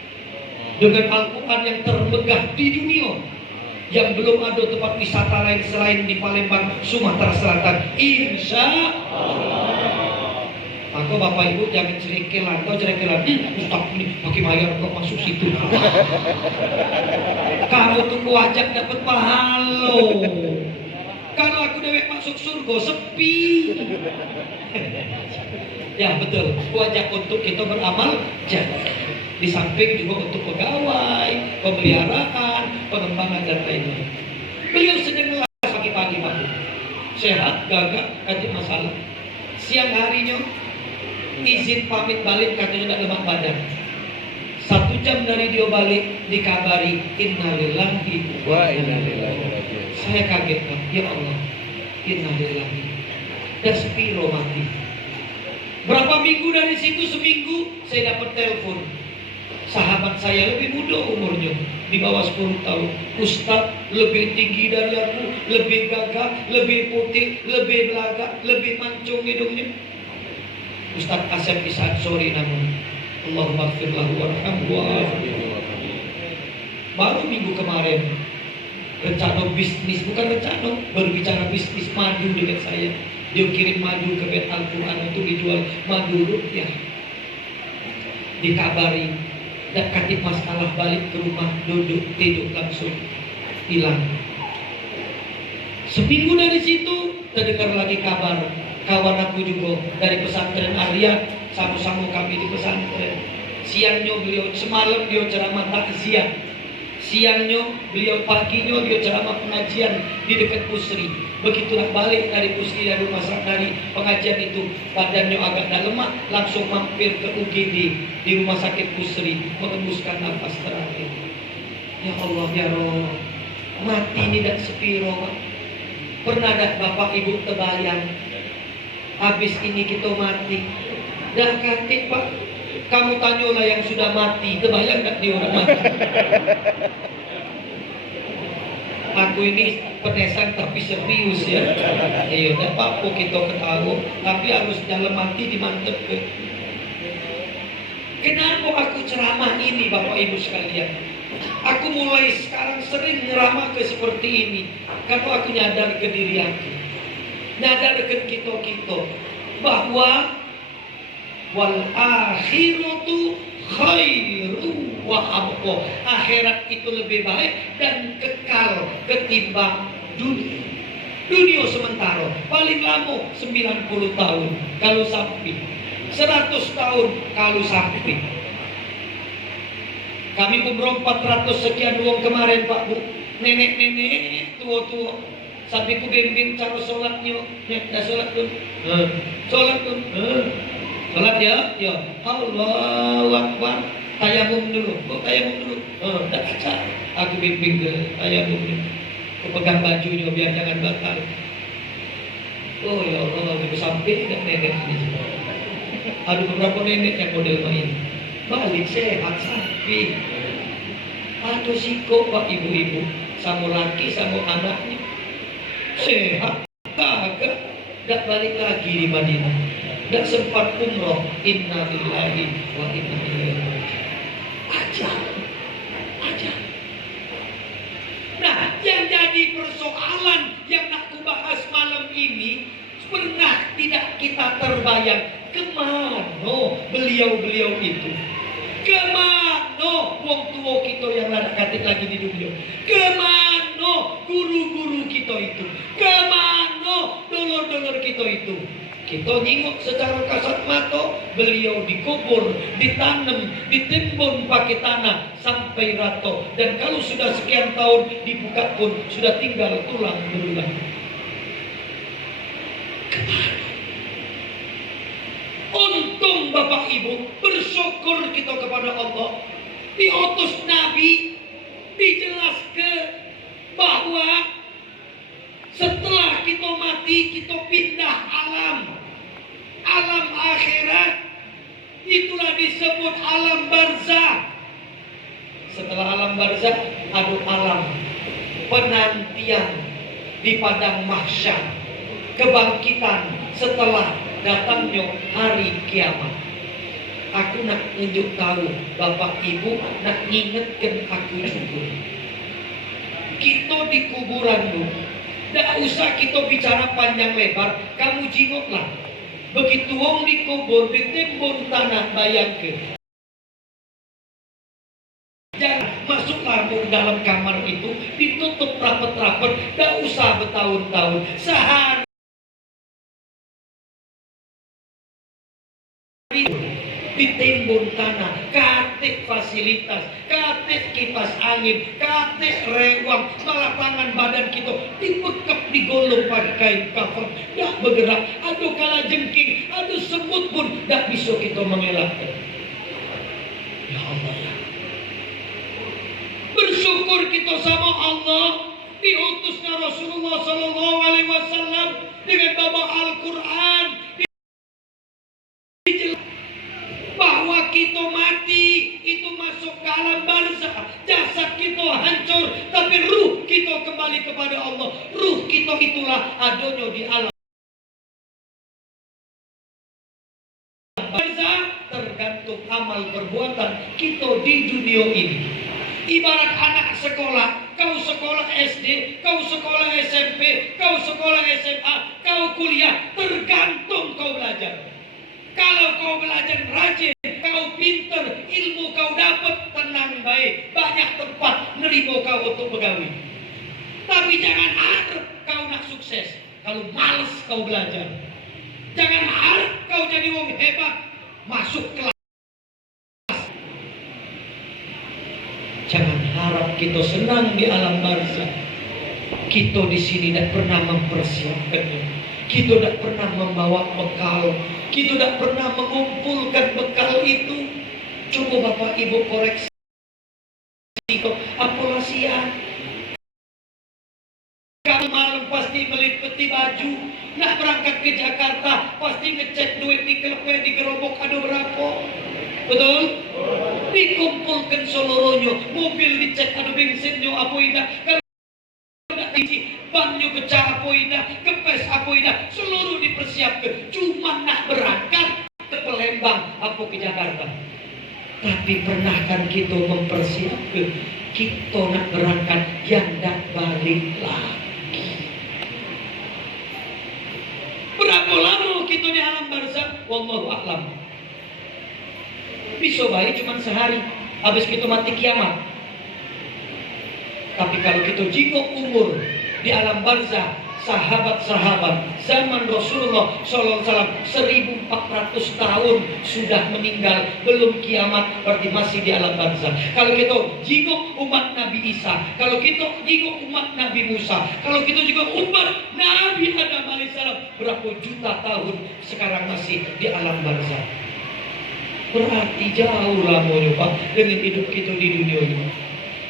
Dengan Al-Quran yang termegah di dunia, yang belum ada tempat wisata lain selain di Palembang, Sumatera Selatan. Insya Allah. Maka Bapak Ibu jangan cerekelan, Ustaz ini pakai mayar kok masuk situ. Kamu tuh wajib dapat pahala. Kalau aku dewek masuk surga sepi. Ya betul, wajib untuk kita beramal jangan. Di samping juga untuk pegawai, pemeliharaan, pengembangan dan lain-lain. Beliau sedang ngelas pagi-pagi Pak. Sehat, gagah, ada masalah. Siang harinya izin pamit balik, katanya tidak lemak badan. 1 jam dari dia balik dikabari innalillahi wa inna ilaihi raji'un. Saya kaget Pak, ya Allah, innalillahi. Dan sepiro mati. Berapa minggu dari situ, seminggu saya dapat telepon. Sahabat saya lebih muda umurnya, di bawah 10 tahun. Ustaz lebih tinggi dari aku, lebih gagah, lebih putih, lebih belaga, lebih mancung hidungnya. Ustaz Asep Ishak Sori namun Allahumma gfirlahu warhamhu wa'afihi. Baru minggu kemarin rencana bisnis, bukan rencana, berbicara bisnis madu dengan saya. Dia kirim madu ke Bet Al-Quran untuk dijual, madu rupiah. Dikabari dan katip masalah, balik ke rumah, duduk, tidur langsung hilang. Seminggu dari situ terdengar lagi kabar, kawan aku juga dari pesantren Arya, sama-sama kami di pesantren. Siangnya beliau, semalam dia ceramah takziah, siangnya beliau, paginya dia ceramah pengajian di dekat Pusri. Begitu nak balik dari Pusri, dari rumah sakit, dari pengajian itu, badannya agak dah lemak, langsung mampir ke UGD di rumah sakit Pusri, mengembuskan nafas terakhir. Ya Allah, ya Roh, mati ini tak sepiro. Pernah dah Bapak Ibu terbayang, habis ini kita mati, dah katik Pak, kamu tanyalah yang sudah mati, terbayang tak dia orang mati? Aku ini penesan tapi serius ya. Iya, tidak apa-apa kita ketahu, tapi harus dalam hati dimantep. Kenapa aku ceramah ini Bapak Ibu sekalian? Aku mulai sekarang sering ceramah ke seperti ini karena aku nyadar ke diri aku, nyadar ke kita bahwa wal akhiratu khairu wa abqa. Akhirat itu lebih baik dan kekal ketimbang dunia. Dunia sementara, paling lama 90 tahun kalau sampai, 100 tahun kalau sampai. Kami umroh 400 sekian uang kemarin Pak Bu, nenek-nenek tua-tua, sampai ku bimbing cara sholatnya. Dah sholat pun, sholat pun, sholat ya, ya Allahu Akbar, tayamum dulu, tayamum dulu, dah baca, aku bimbing ke tayamum dulu, aku pegang bajunya biar jangan batal. Oh ya Allah, ibu sampai tidak nenek ini. Ada beberapa nenek yang model main. Balik sehat sampai. Aduh siko pak ibu-ibu, sama laki sama anaknya sehat kagak, dak balik lagi di Madinah, dak sempat umroh. Inna lillahi wa inna ilaihi raji'un. Aja. Nah, yang jadi persoalan yang nak kubahas malam ini, pernah tidak kita terbayang kemana beliau-beliau itu? Kemana wong tua kita yang lada katik lagi di dunia? Kemana guru-guru kita itu? Kemana dolor-dolor kita itu? Kita nyingok secara kasat mata, beliau dikubur, ditanam, ditimbun pakai tanah sampai rato. Dan kalau sudah sekian tahun dibuka pun sudah tinggal tulang belulang. Kemana? Untung Bapak Ibu, bersyukur kita kepada Allah. Diutus Nabi, dijelaskan bahwa setelah kita mati, kita pindah alam akhirat. Itulah disebut alam barzah. Setelah alam barzah, ada alam penantian di padang mahsyar, kebangkitan setelah datangnya hari kiamat. Aku nak tunjuk tahu, Bapak Ibu nak ngingetkan aku juga. Kita di kuburan dulu, tidak usah kita bicara panjang lebar. Kamu jingoklah. Begitu wong dikubur, ditimbun tanah, bayangkan. Jangan masuklah ke dalam kamar itu, ditutup rapet-rapet, tidak usah bertahun-tahun. Sehari ditimbun tanah, katik fasilitas, katik kipas angin, katik rewang, malah tangan badan kita dibekap, digolong pakai kain kafan, tidak bergerak. Aduh kala jengking, aduh semut pun tidak bisa kita mengelakkan. Ya Allah ya. Bersyukur kita sama Allah, diutusnya Rasulullah Sallallahu Alaihi Wasallam dengan bawa Al-Quran. Bahwa kita mati itu masuk ke alam barzah, jasad kita hancur, tapi ruh kita kembali kepada Allah. Ruh kita itulah adanya di alam barzah, tergantung amal perbuatan kita di dunia ini. Ibarat anak sekolah, kau sekolah SD, kau sekolah SMP, kau sekolah SMA, kau kuliah, tergantung kau belajar. Kalau kau belajar rajin, kau pinter, ilmu kau dapat, tenang baik, banyak tempat nerima kau untuk pegawai. Tapi jangan harap kau nak sukses kalau malas kau belajar. Jangan harap kau jadi wong hebat masuk kelas. Jangan harap kita senang di alam barzah. Kita di sini tidak pernah mempersiapkannya. Kita tidak pernah membawa bekal. Kita tidak pernah mengumpulkan bekal itu. Coba Bapak Ibu koreksi. Apolasian. Kamu malam pasti beli peti baju. Nak berangkat ke Jakarta pasti ngecek duit di kelepet, di gerobok ada berapa. Betul? Dikumpulkan seluruhnya. Mobil dicek ada bensinnya apa tidak. Kalau tidak tinggi, bannya pecah apa tidak, kempes apa tidak, seluruh dipersiapkan. Cuma nak berangkat ke Palembang apa ke Jakarta. Tapi pernahkan kita mempersiapkan kita nak berangkat yang tak balik lagi? Berapa lama kita di alam barzah? Wallahu a'lam. Bisa baik cuma sehari, habis kita mati kiamat. Tapi kalau kita jingok umur di alam barzah, sahabat-sahabat zaman Rasulullah SAW 1400 tahun sudah meninggal, belum kiamat, berarti masih di alam barzah. Kalau kita jingok umat Nabi Isa, kalau kita jingok umat Nabi Musa, kalau kita juga umat Nabi Adam alaihissalam, berapa juta tahun sekarang masih di alam barzah. Berarti jauh lamanya Pak dengan hidup kita di dunia ini.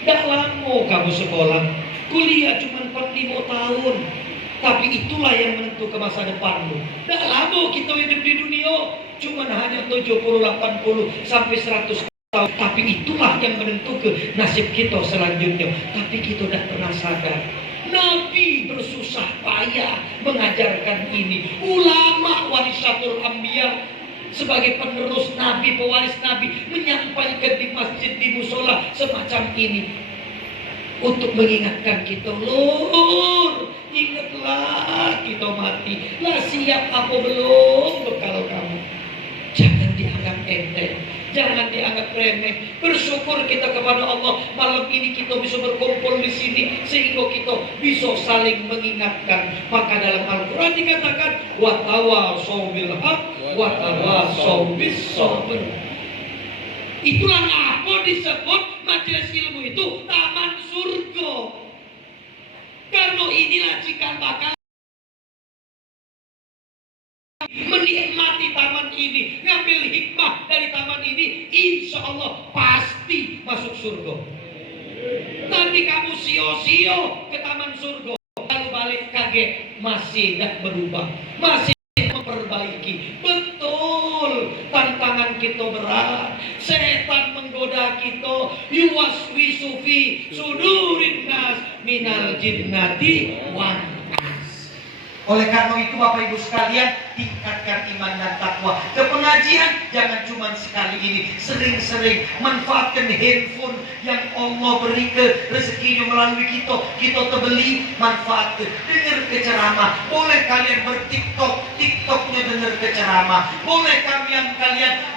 Tidak lama kamu sekolah, kuliah cuma 45 tahun. Tapi itulah yang menentukan masa depanmu. Dah lama kita hidup di dunia, cuma hanya 70, 80 sampai 100 tahun. Tapi itulah yang menentukan nasib kita selanjutnya. Tapi kita tidak pernah sadar. Nabi bersusah payah mengajarkan ini. Ulama warisatul anbiya sebagai penerus Nabi, pewaris Nabi, menyampaikan di masjid, di musola semacam ini untuk mengingatkan kita, lur, ingatlah kita mati, lah siap apa belum bekal kamu. Jangan dianggap enteng, jangan dianggap remeh. Bersyukur kita kepada Allah malam ini kita bisa berkumpul di sini sehingga kita bisa saling mengingatkan. Maka dalam Al-Quran dikatakan wa tawasau bil haq wa tawasau bis sabr. Itulah apa disebut majelis ilmu itu taman surga. Karena inilah cikal bakal menikmati taman ini, ngambil hikmah dari taman ini, insya Allah pasti masuk surga. Tapi kamu sio-sio ke taman surga, lalu balik kaget, masih tidak berubah, masih memperbaiki. Betul, tantangan kita berat, setan menggoda kita, yuwaswisu fi sudurin nas minal jinnati wan nas. Oleh karena itu Bapak Ibu sekalian, tingkatkan iman dan takwa. Ke pengajian jangan cuma sekali ini, sering-sering manfaatkan handphone yang Allah beri ke rezekinya melalui kita. Kita terbeli, manfaatkan, dengar ke ceramah. Boleh kalian bertiktok, tiktoknya dengar ke ceramah. Boleh kalian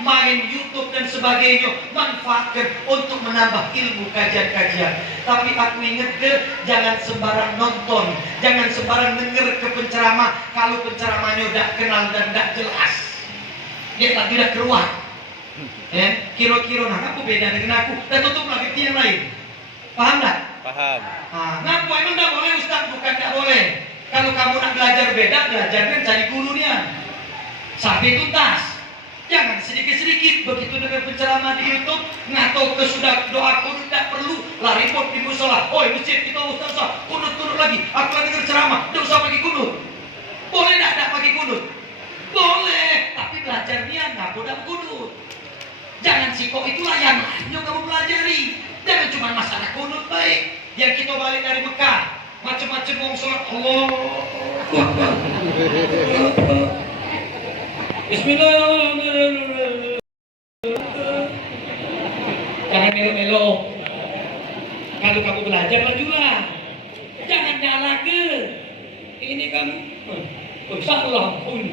main YouTube dan sebagainya, manfaatkan untuk menambah ilmu kajian-kajian. Tapi aku ingat jangan sembarang nonton, jangan sembarang dengar ke penceramah kalau penceramahnya tidak kenal dan tidak jelas, dia tidak keluar. Kira-kira nah aku beda dengan aku, dan tutup lagi yang lain. Paham tak? Paham. Ngaku emang tidak boleh Ustaz? Bukan tidak boleh. Kalau kamu nak belajar beda, belajarkan cari gurunya sampai tuntas. Jangan sedikit-sedikit begitu dengar penceramah di YouTube ngatok ke sudah doa kunut tidak perlu lari pot di musola. Oi masjid kita Ustaz kunut lagi. Aku lagi dengar ceramah, tidak usah pakai kunut. Boleh tidak pakai kunut? Boleh, tapi belajar niat nggak boleh kunut. Jangan kok itulah yang lainnya kamu pelajari. Jangan cuma masalah kunut baik. Yang kita balik dari Mekah, macam-macam orang sholat Allah. Bismillahirrahmanirrahim. Jangan melo-melo. Kalau kamu belajar majulah. Jangan nyala ke. Ini kamu. Salah pun.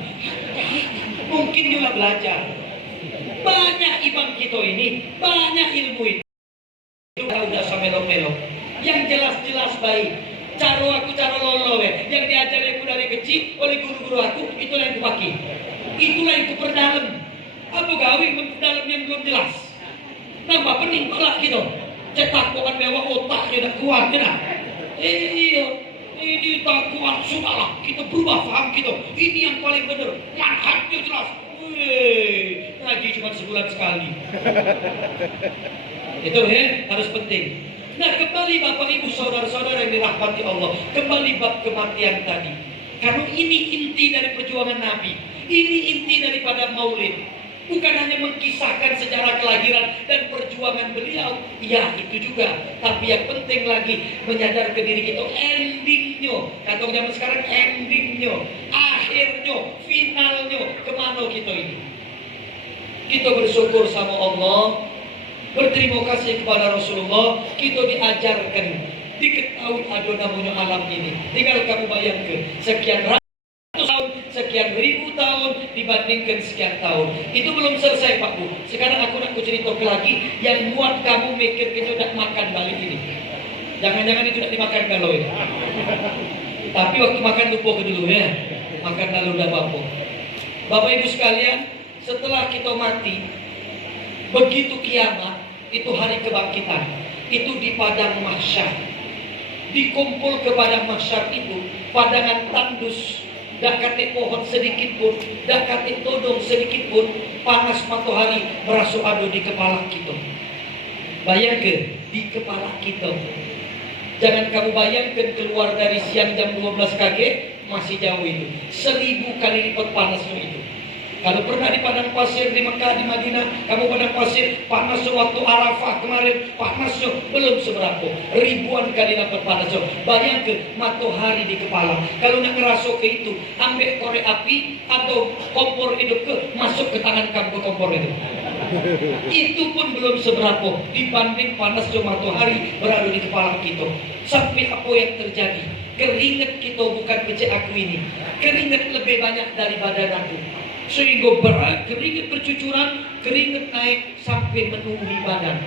Mungkin juga belajar. Banyak imam kita ini, banyak ilmu itu. Udah sama melo-melo. Yang jelas-jelas baik. Cara lolo yang diajari aku dari kecil oleh guru-guru aku, itulah yang kupakai. Itulah yang kuperdalam. Apa gawe memperdalam yang belum jelas. Nambah pening pala gitu. Cetak bukan mewah otaknya udah kuat kena. Iya. Ini tak kuat sudahlah. Kita berubah paham kita. Ini yang paling benar. Manhajnya jelas. Wih, ngaji cuma sebulan sekali. Itu harus penting. Nah kembali Bapak Ibu saudara-saudara yang dirahmati Allah, kembali bab kematian tadi. Karena ini inti dari perjuangan Nabi. Ini inti daripada Maulid. Bukan hanya mengkisahkan sejarah kelahiran dan perjuangan beliau, ya itu juga. Tapi yang penting lagi menyadarkan diri kita endingnya. Kata zaman sekarang endingnya, akhirnya, finalnya kemana kita ini. Kita bersyukur sama Allah. Berterima kasih kepada Rasulullah, kita diajarkan, diketahui ada namanya alam ini. Tinggal kamu bayangkan, sekian ratus tahun, sekian ribu tahun dibandingkan sekian tahun. Itu belum selesai Pak Bu. Sekarang aku nak cerita lagi yang buat kamu mikir kita tidak makan balik ini. Jangan-jangan itu tidak dimakan kalau ya. Tapi waktu makan lupa ke dulu ya. Makan lalu dah apa. Bapak Ibu sekalian, setelah kita mati, begitu kiamat, itu hari kebangkitan, itu di padang mahsyar. Dikumpul ke padang mahsyar itu, padangan tandus, dak kate pohon sedikit pun, dak kate todong sedikit pun, panas matahari merasuk ado di kepala kita. Bayangkan, di kepala kita. Jangan kamu bayangkan keluar dari siang jam 12 KG, masih jauh itu. 1000 kali lipat panasnya itu. Kalau pernah di padang pasir di Mekah, di Madinah, kamu padang pasir, panasnya waktu Arafah kemarin, panasnya belum seberapa. Ribuan kali dapat panasnya. Bayangkan matahari di kepala. Kalau nak ngerasa ke itu, ambil korek api atau kompor hidup ke, masuk ke tangan kamu kompor itu. Itu pun belum seberapa dibanding panasnya matahari berada di kepala kita. Sampai apa yang terjadi? Keringat kita bukan pecah aku ini. Keringat lebih banyak dari badan aku. Sehingga keringat bercucuran, keringat naik sampai menuhi badan.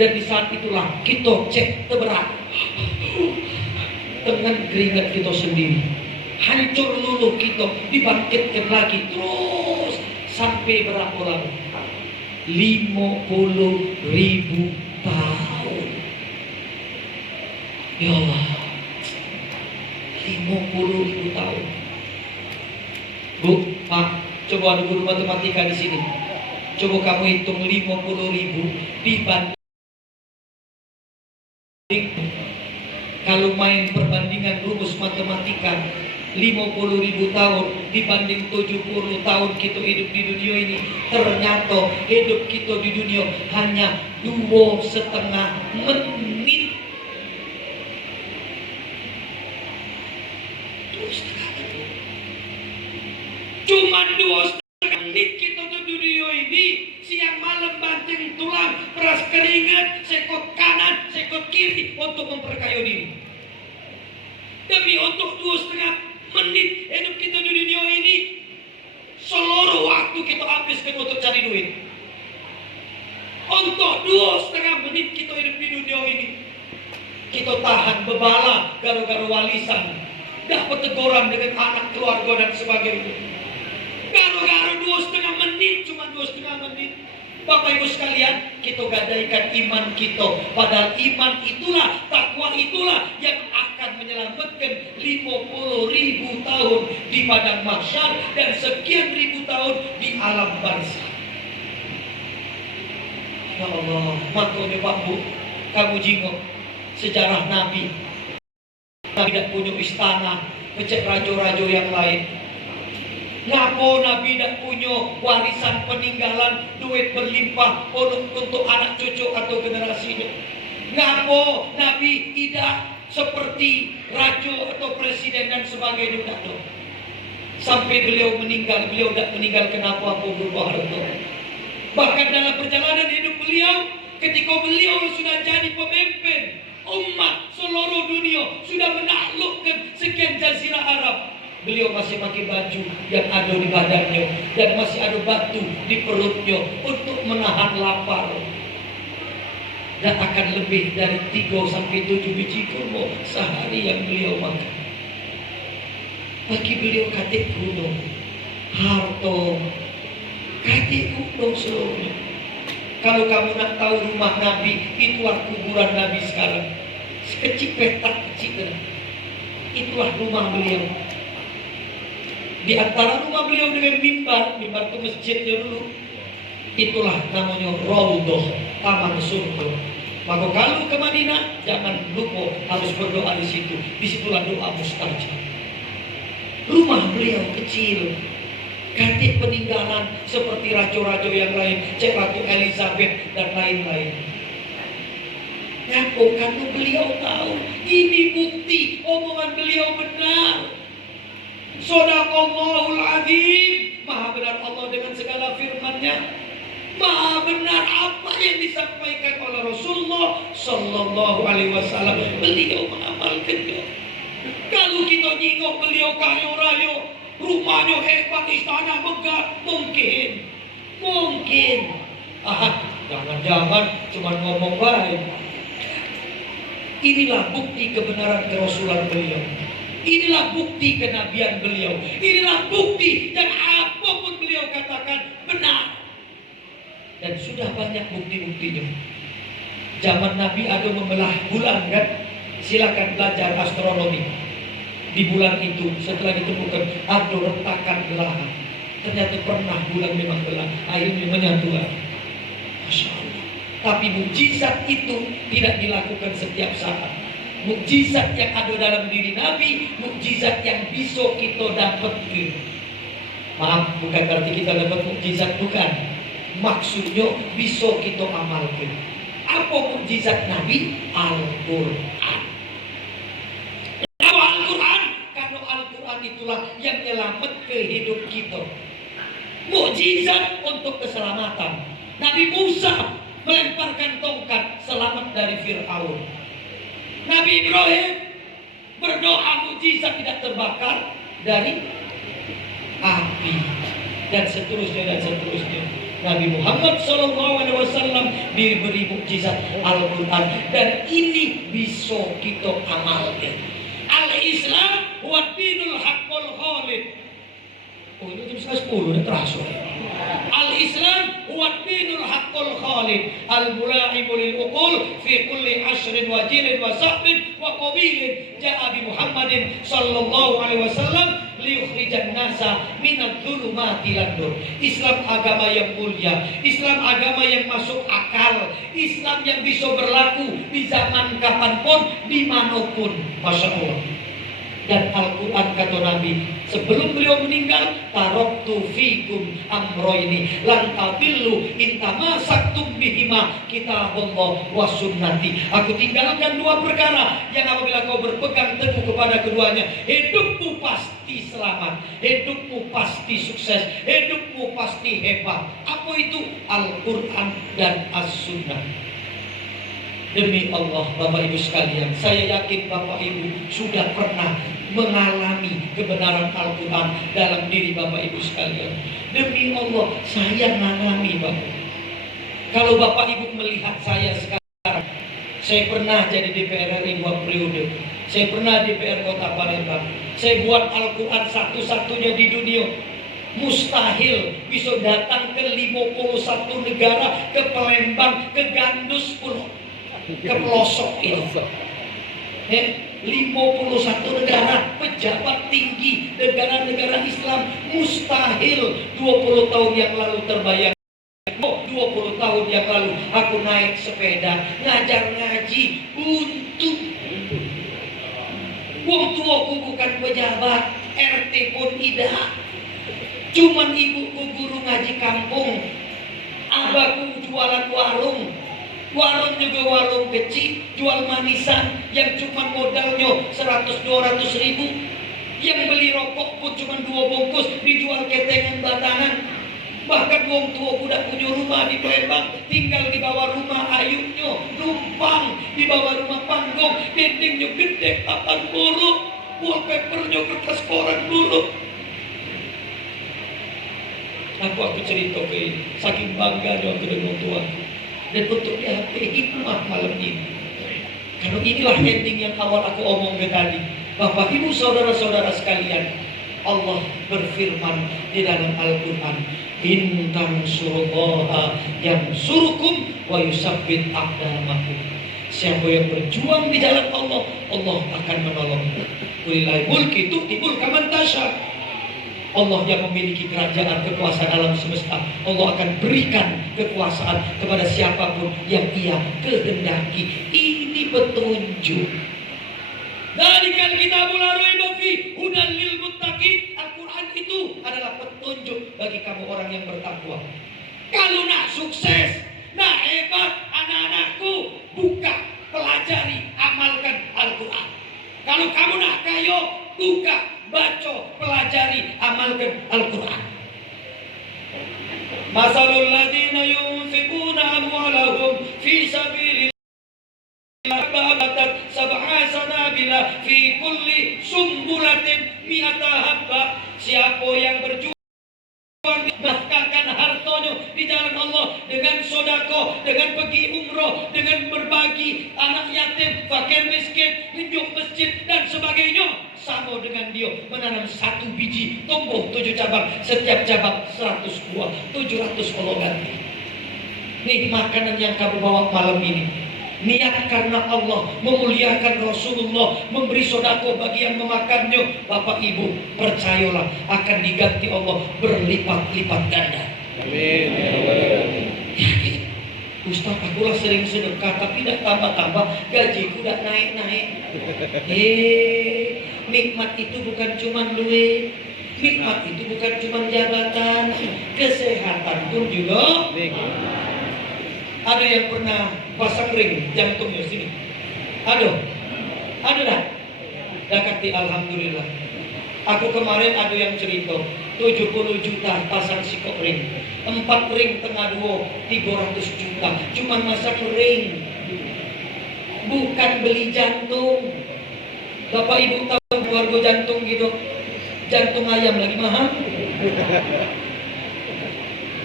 Dan di saat itulah kita cek terberat dengan keringat kita sendiri. Hancur luluh kita, dibangkitkan lagi terus sampai berapa lama? 50.000 tahun. Ya Allah, 50.000 tahun. Bu, Pak, coba ada guru matematika di sini. Coba kamu hitung 50.000 dibanding, kalau main perbandingan rumus matematika, 50.000 tahun dibanding 70 tahun kita hidup di dunia ini, ternyata hidup kita di dunia hanya 2,5 menit. 2,5 menit. Cuma 2,5 menit kita di dunia ini, siang malam banting tulang, peras keringat, sekot kanan, sekot kiri untuk memperkaya diri. Tapi untuk 2,5 menit hidup kita di dunia ini, seluruh waktu kita habiskan untuk cari duit. Untuk 2,5 menit kita hidup di dunia ini, kita tahan bebala gara-gara walisan, dapat teguran dengan anak keluarga dan sebagainya. Gara-gara 2,5 menit, cuma 2,5 menit. Bapak Ibu sekalian, kita gadaikan iman kita. Padahal iman itulah, takwa itulah yang akan menyelamatkan 50.000 tahun di padang mahsyar dan sekian ribu tahun di alam barzakh. Ya Allah, makanya Pak Bu, kamu jingok sejarah Nabi. Nabi tidak punya istana, pecek rajo-rajo yang lain. Ngapo Nabi tidak punya warisan peninggalan, duit berlimpah untuk anak cucu atau generasinya. Ngapo Nabi tidak seperti raja atau presiden dan sebagainya. Tidak. Sampai beliau meninggal, beliau tidak meninggalkan apa-apa berupa harta. Bahkan dalam perjalanan hidup beliau, ketika beliau sudah jadi pemimpin umat seluruh dunia, sudah menaklukkan sekian jazirah Arab, beliau masih pakai baju yang ada di badannya dan masih ada batu di perutnya untuk menahan lapar. Dan akan lebih dari 3 sampai 7 biji kurma sehari yang beliau makan. Bagi beliau katik kuno, harta katik kuno seluruhnya. Kalau kamu nak tahu rumah Nabi, itulah kuburan Nabi sekarang. Sekecil petak kecil, itulah rumah beliau. Di antara rumah beliau dengan mimbar ke masjidnya dulu, itulah namanya Raudhah, taman surga. Maka kalau ke Madinah, jangan lupa harus berdoa di situ. Disitulah doa mustajab. Rumah beliau kecil, ganti peninggalan seperti raja-raja yang lain, Cek Ratu Elizabeth dan lain-lain. Kenapa? Karena beliau tahu ini bukti omongan beliau benar. Shadaqallahul Azim, maha benar Allah dengan segala firman-Nya. Maha benar apa yang disampaikan oleh Rasulullah Sallallahu Alaihi Wasallam. Beliau mengamalkannya. Kalau kita nyingok beliau kaya raya, rumahnya hebat, istana megah, mungkin. Jangan-jangan cuma ngomong baik. Inilah bukti kebenaran kerasulan beliau. Inilah bukti kenabian beliau. Inilah bukti dan apapun beliau katakan benar. Dan sudah banyak bukti-buktinya. Zaman Nabi ada membelah bulan kan? Silakan belajar astronomi. Di bulan itu setelah ditemukan ada retakan belahan. Ternyata pernah bulan memang belah. Akhirnya menyatu lagi. Masya Allah. Tapi mukjizat itu tidak dilakukan setiap saat. Mukjizat yang ada dalam diri Nabi, mukjizat yang bisa kita dapatkan. Maaf, bukan berarti kita dapat mukjizat, bukan. Maksudnya bisa kita amalkan. Apa mukjizat Nabi? Al-Quran. Kenapa Al-Quran? Karena Al-Quran itulah yang menyelamatkan hidup kita. Mukjizat untuk keselamatan. Nabi Musa melemparkan tongkat selamat dari Fir'aun. Nabi Ibrahim berdoa mukjizat tidak terbakar dari api, dan seterusnya dan seterusnya. Nabi Muhammad SAW diberi mukjizat Al-Quran, dan ini bisa kita amalkan. Al-Islam wa dinul haqqul khalid. Oh, ini jam 10 udah terasa. Al-Islam huwa dinul haqqul khalid al-mula'imu lil uqul fi kulli ashrin wa jilin wa sahbin wa qabilin ja'a bi Muhammadin sallallahu alaihi wasallam liyukhrijan nasa minadh dhulumati ilan nur. Islam agama yang mulia, Islam agama yang masuk akal, Islam yang bisa berlaku di zaman kapanpun, dimanapun. Masya Allah. Dan Al-Quran kata Nabi sebelum beliau meninggal, taraktu fikum amroini lan tadillu in tamasaktum bihima kitabullah wa sunnati. Aku tinggalkan dua perkara yang apabila kau berpegang teguh kepada keduanya, hidupmu pasti selamat, hidupmu pasti sukses, hidupmu pasti hebat. Apa itu? Al-Quran dan As-Sunnah. Demi Allah, Bapak Ibu sekalian, saya yakin Bapak Ibu sudah pernah mengalami kebenaran Al-Quran dalam diri Bapak Ibu sekalian. Demi Allah, saya mengalami Bapak. Kalau Bapak Ibu melihat saya sekarang, saya pernah jadi DPR RI 2 periode. Saya pernah DPR Kota Palembang. Saya buat Al-Quran satu-satunya di dunia. Mustahil bisa datang ke 51 negara, ke Palembang, ke Gandus pun, ke pelosok itu. 51 negara, pejabat tinggi negara-negara Islam, mustahil 20 tahun yang lalu terbayang. 20 tahun yang lalu aku naik sepeda ngajar ngaji untuk wong tuaku bukan pejabat, RT pun tidak, cuman ibuku guru ngaji kampung, abahku jualan warung juga warung kecil, jual manisan yang cuma modalnya 100-200 ribu, yang beli rokok pun cuma 2 bungkus dijual ketengan batangan. Bahkan wong tua udah punya rumah di Palembang, tinggal di bawah rumah ayunya, numpang di bawah rumah panggung, dindingnya gede, papan bulu, wallpapernya kertas koran bulu. Aku cerita ke ini, saking bangga aku dengan tua. Dan untuk DHP hikmah malam ini, karena inilah ending yang awal aku omongkan tadi. Bapak Ibu saudara-saudara sekalian, Allah berfirman di dalam Al-Quran, Intan surullaha yang surukum wa yusabbit aqdamakum. Siapa yang berjuang di jalan Allah, Allah akan menolong. Kulilai mulki tu'tibul kaman tasha. Allah yang memiliki kerajaan kekuasaan alam semesta, Allah akan berikan kekuasaan kepada siapapun yang ia kehendaki. Ini petunjuk. Dzalikal kitabul la raiba fi hudan lil muttaqin. Al-Quran itu adalah petunjuk bagi kamu orang yang bertakwa. Kalau nak sukses, nak hebat, anak-anakku, buka, pelajari, amalkan Al-Quran. Kalau kamu nak kaya, buka, baca, pelajari, amalkan Al-Quran. Masalul ladina yunfiquna amwalahum fi sabilillah sab'a sanabila fi kulli sumbulatin mi'ata habba. Siapa yang berjuang nafkahkan hartanya di jalan Allah dengan sodako, dengan pergi umroh, dengan berbagi anak yatim, fakir miskin, hidup masjid dan sebagainya, sama dengan dia menanam 1 biji tumbuh 7 cabang, setiap cabang 100 buah, 700 kalau ganti. Nih makanan yang kamu bawa malam ini, niat karena Allah, memuliakan Rasulullah, memberi sodako bagi yang memakannya. Bapak Ibu, percayalah akan diganti Allah berlipat-lipat ganda. Amin. Yakin. Ustaz, aku lah sering sedekah tapi tidak tambah-tambah, gajiku tidak naik-naik. Nikmat itu bukan cuma duit, nikmat itu bukan cuma jabatan, kesehatan pun juga. Ada yang pernah pasang ring jantungnya sini? Ada dah. Dakati alhamdulillah. Aku kemarin ada yang cerita 70 juta pasang sikok ring, 4 ring tengah 2 300 juta cuma masang ring, bukan beli jantung. Bapak ibu tahu keluarga jantung gitu, jantung ayam lagi mahal,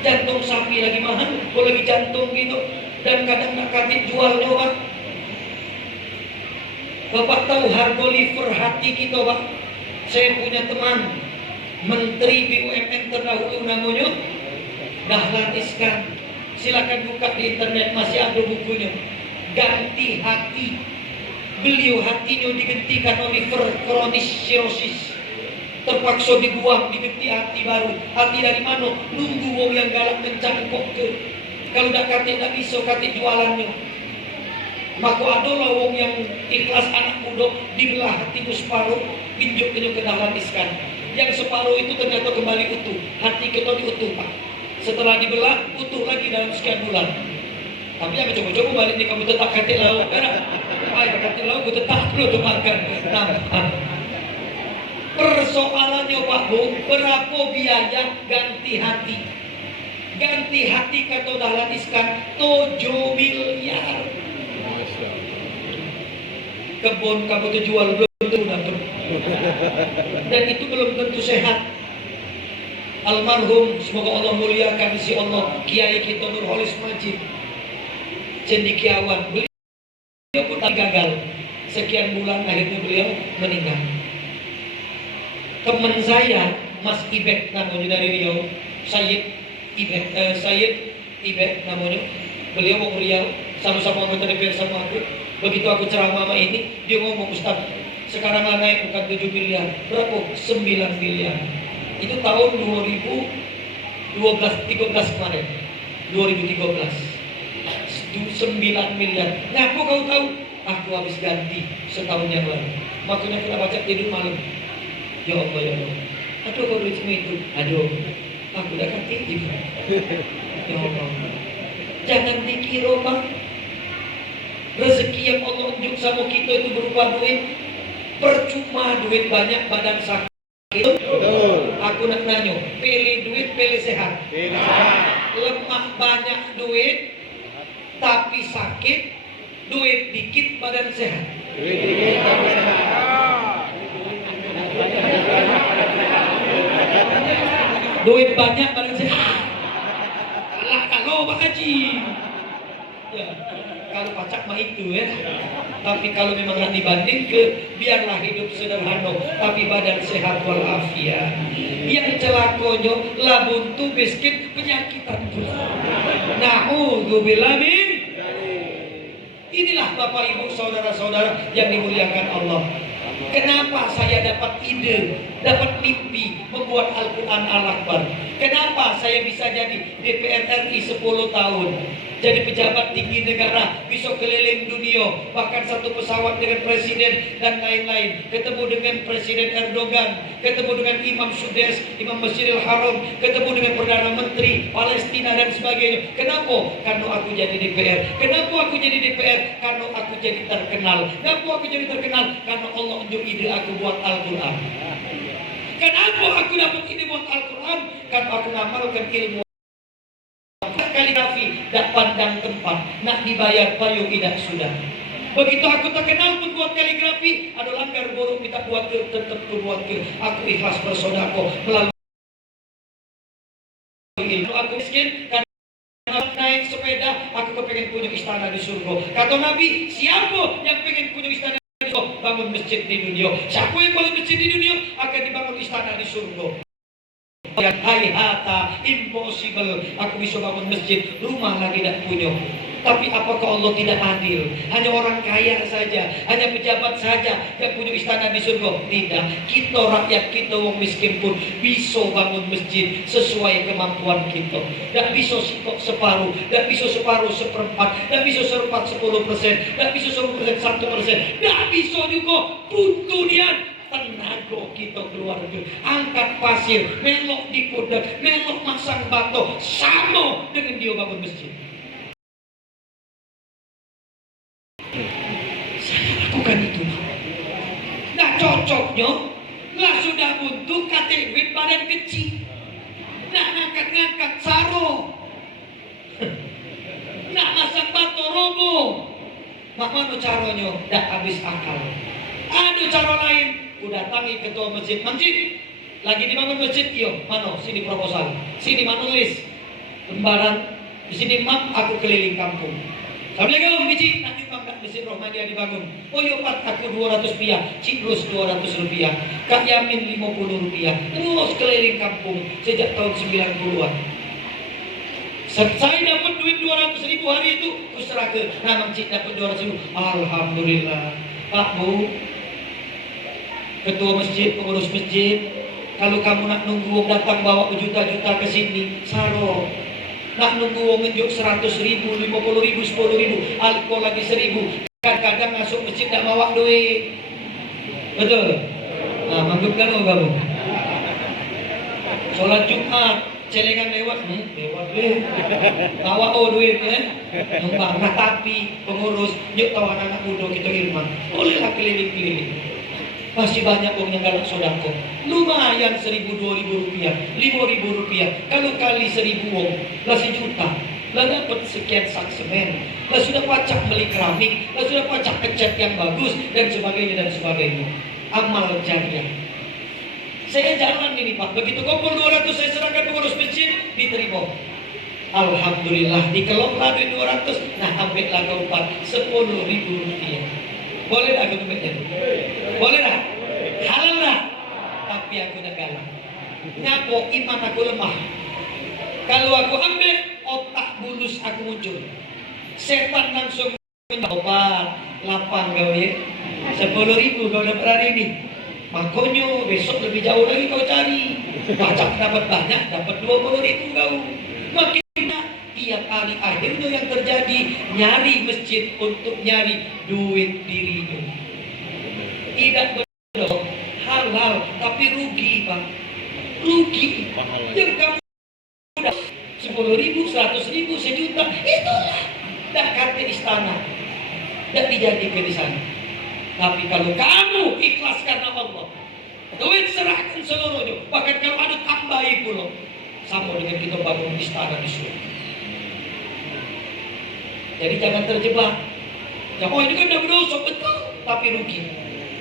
jantung sapi lagi mahal, kalau lagi jantung gitu, dan kadang nak kasih jual doang. Bapak tahu harga liver hati kita, Pak? Saya punya teman Menteri BUMN terdahulu namanya Dahlan Iskan. Silakan buka di internet, masih ada bukunya. Ganti hati. Beliau hatinya diganti karena liver kronis cirrhosis. Terpaksa dibuang, diganti hati baru. Hati dari mana? Nunggu wong yang galak mencangkok ke. Kalau tidak kate tidak bisa kate jualannya. Maka ada wong yang ikhlas anak muda dibelah hatinya separuh, pinjok ke Dahlan Iskan. Yang separuh itu ternyata kembali utuh. Hati kita diutuh, Pak. Setelah dibelah, utuh lagi dalam sekian bulan. Tapi yang coba-coba balik nih, kamu tetap kate lauk. Kate lauk, gue tetap lo makan. Nah, persoalannya Pak Bu, berapa biaya ganti hati? Ganti hati kata Dahlan Iskan 7 miliar. Kebun kamu terjual belum tentu dapat. Dan itu belum tentu sehat. Almarhum, semoga Allah muliakan si Allah, Kiai kita Nurholis Majid Cendikiawan, beliau pun gagal. Sekian bulan akhirnya beliau meninggal. Teman saya, Mas Ibek namanya dari Riau, Sayyid Ibek namanya. Beliau mau Riau, sama-sama anggota DPR sama aku. Begitu aku ceramah sama ini, dia ngomong, Ustaz, sekarang lah naik bukan 7 miliar, berapa? 9 miliar. Itu tahun 2013 kemarin, 2013. 9 miliar. Ngaku kau tahu? Aku habis ganti setahun yang lalu. Makanya kita baca tidur malam. Ya Allah, ya Allah. Aduh, kau beli semua itu. Aduh, aku udah ganti juga. Ya Allah. Jangan dikira, Pak. Rezeki yang Allah unjuk sama kita itu berupa duit. Percuma duit banyak badan sakit. Aku nak nanya, pilih duit, pilih sehat. Lemah banyak duit, tapi sakit. Duit dikit, badan sehat. Duit banyak, badan sehat. Alah kalau Pak Haji. Ya, kalau pacak mah itu ya. Tapi kalau memang nak dibanding ke, biarlah hidup sederhana tapi badan sehat walafiat. Yang celakonyo lah buntu miskin penyakitan pula. Na'udzubillah min. Inilah Bapak Ibu saudara-saudara yang dimuliakan Allah. Kenapa saya dapat ide, dapat mimpi membuat Al-Quran Al-Akbar? Kenapa saya bisa jadi DPR RI 10 tahun? Jadi pejabat tinggi negara, bisa keliling dunia, bahkan satu pesawat dengan presiden dan lain-lain. Ketemu dengan Presiden Erdogan, ketemu dengan Imam Sudes, Imam Masjidil Haram, ketemu dengan Perdana Menteri Palestina dan sebagainya. Kenapa? Karena aku jadi DPR. Kenapa aku jadi DPR? Karena aku jadi terkenal. Kenapa aku jadi terkenal? Karena Allah unjuk ide aku buat Al-Quran. Kenapa aku dapat ide buat Al-Quran? Karena aku ngamalkan ilmu kaligrafi, tak pandang tempat, nak dibayar payu tidak sudah. Begitu aku terkenal pun buat kaligrafi, ada langgar buruk minta buat ke, tetap buat ke. Aku ikhlas bersodako melalui ilmu. Aku miskin karena naik sepeda, aku kepengen punya istana di surga. Kata Nabi, siapa yang pengen punya istana di surga? Bangun masjid di dunia. Siapa yang bangun masjid di dunia akan dibangun istana di surga. Hai hata, impossible. Aku bisa bangun masjid, rumah lagi tak punya. Tapi apakah Allah tidak adil? Hanya orang kaya saja, hanya pejabat saja yang punya istana di surga? Tidak. Kita rakyat kita wong miskin pun bisa bangun masjid sesuai kemampuan kita. Tak bisa separuh, tak bisa separuh seperempat, tak bisa seperempat 10%, tak bisa 10% 1%, tak bisa juga puntunian tenaga kita keluarga. Angkat pasir, melok di kuda, melok masang batu, sama dengan dia bangun masjid. Saya lakukan itu. Nah cocoknya lah sudah buntu KTW badan kecil. Nah ngangkat-ngangkat saro. Nah masang batu robo. Mana caranya? Dah habis akal. Ada cara lain. Ku datangi ketua masjid. Lagi dibangun masjid, iyo. Mana? Sini proposal. Sini mana list. Lembaran. Di sini map aku keliling kampung. Assalamualaikum biji, nanti bangga Masjid Rahmadiah dibangun. Oh yuk Pak, aku 200 rupiah, Cikrus 200 rupiah, Kak Yamin 50 rupiah. Terus keliling kampung sejak tahun 90-an. Saya dapat duit 200 ribu hari itu, terus serah ke Mang Cik dapat 200 ribu. Alhamdulillah. Pak Bu, ketua masjid, pengurus masjid, kalau kamu nak nunggu datang bawa berjuta-juta ke sini, saro. Nak nunggu wong ngejuk 100 ribu, 50 ribu, 10 ribu, alko lagi 1000. Kadang-kadang masuk masjid tak bawa duit. Betul? Nah, manggup kan kamu? Sholat Jumat, celengan lewat, lewat duit. Bawa duit ya. Numpang, nah tapi pengurus, yuk tahu anak-anak muda kita irman. Bolehlah keliling-keliling. Masih banyak orang yang galak sodako. Lumayan 1.000, 2.000 rupiah, 5.000 rupiah. Kalau kali 1.000 wong, lah sejuta. Lah dapat sekian sak semen. Lah sudah pacak beli keramik, lah sudah pacak kecat yang bagus dan sebagainya dan sebagainya. Amal jariah. Saya jalan ini Pak. Begitu kumpul 200 saya serahkan pengurus masjid, diterima. Alhamdulillah dikelola duit 200. Nah ambil lah kau 10.000 rupiah. Boleh tak aku tumbeknya? Boleh tak? Halal tak? Tapi aku nak galak. Nyako iman aku lemah. Kalau aku ambil, otak bulus aku muncul. Setan langsung obat, lapang kau ya. 10.000 kau dapat hari ini. Makanya besok lebih jauh lagi kau cari. Pacak dapat banyak, dapat 20.000 kau. Makin tiap hari akhirnya yang terjadi nyari masjid untuk nyari duit dirinya. Tidak benar, halal tapi rugi Pak. Rugi. Yang kamu udah 10.000, 100.000, sejuta, itulah dah kata istana, dah dijadikan di sana. Tapi kalau kamu ikhlas karena Allah, duit serahkan seluruhnya. Bahkan kalau ada tambahi pula, sama dengan kita bangun istana di surga. Jadi jangan terjebak. Ya, oh ini kan udah berdosa, betul, tapi rugi.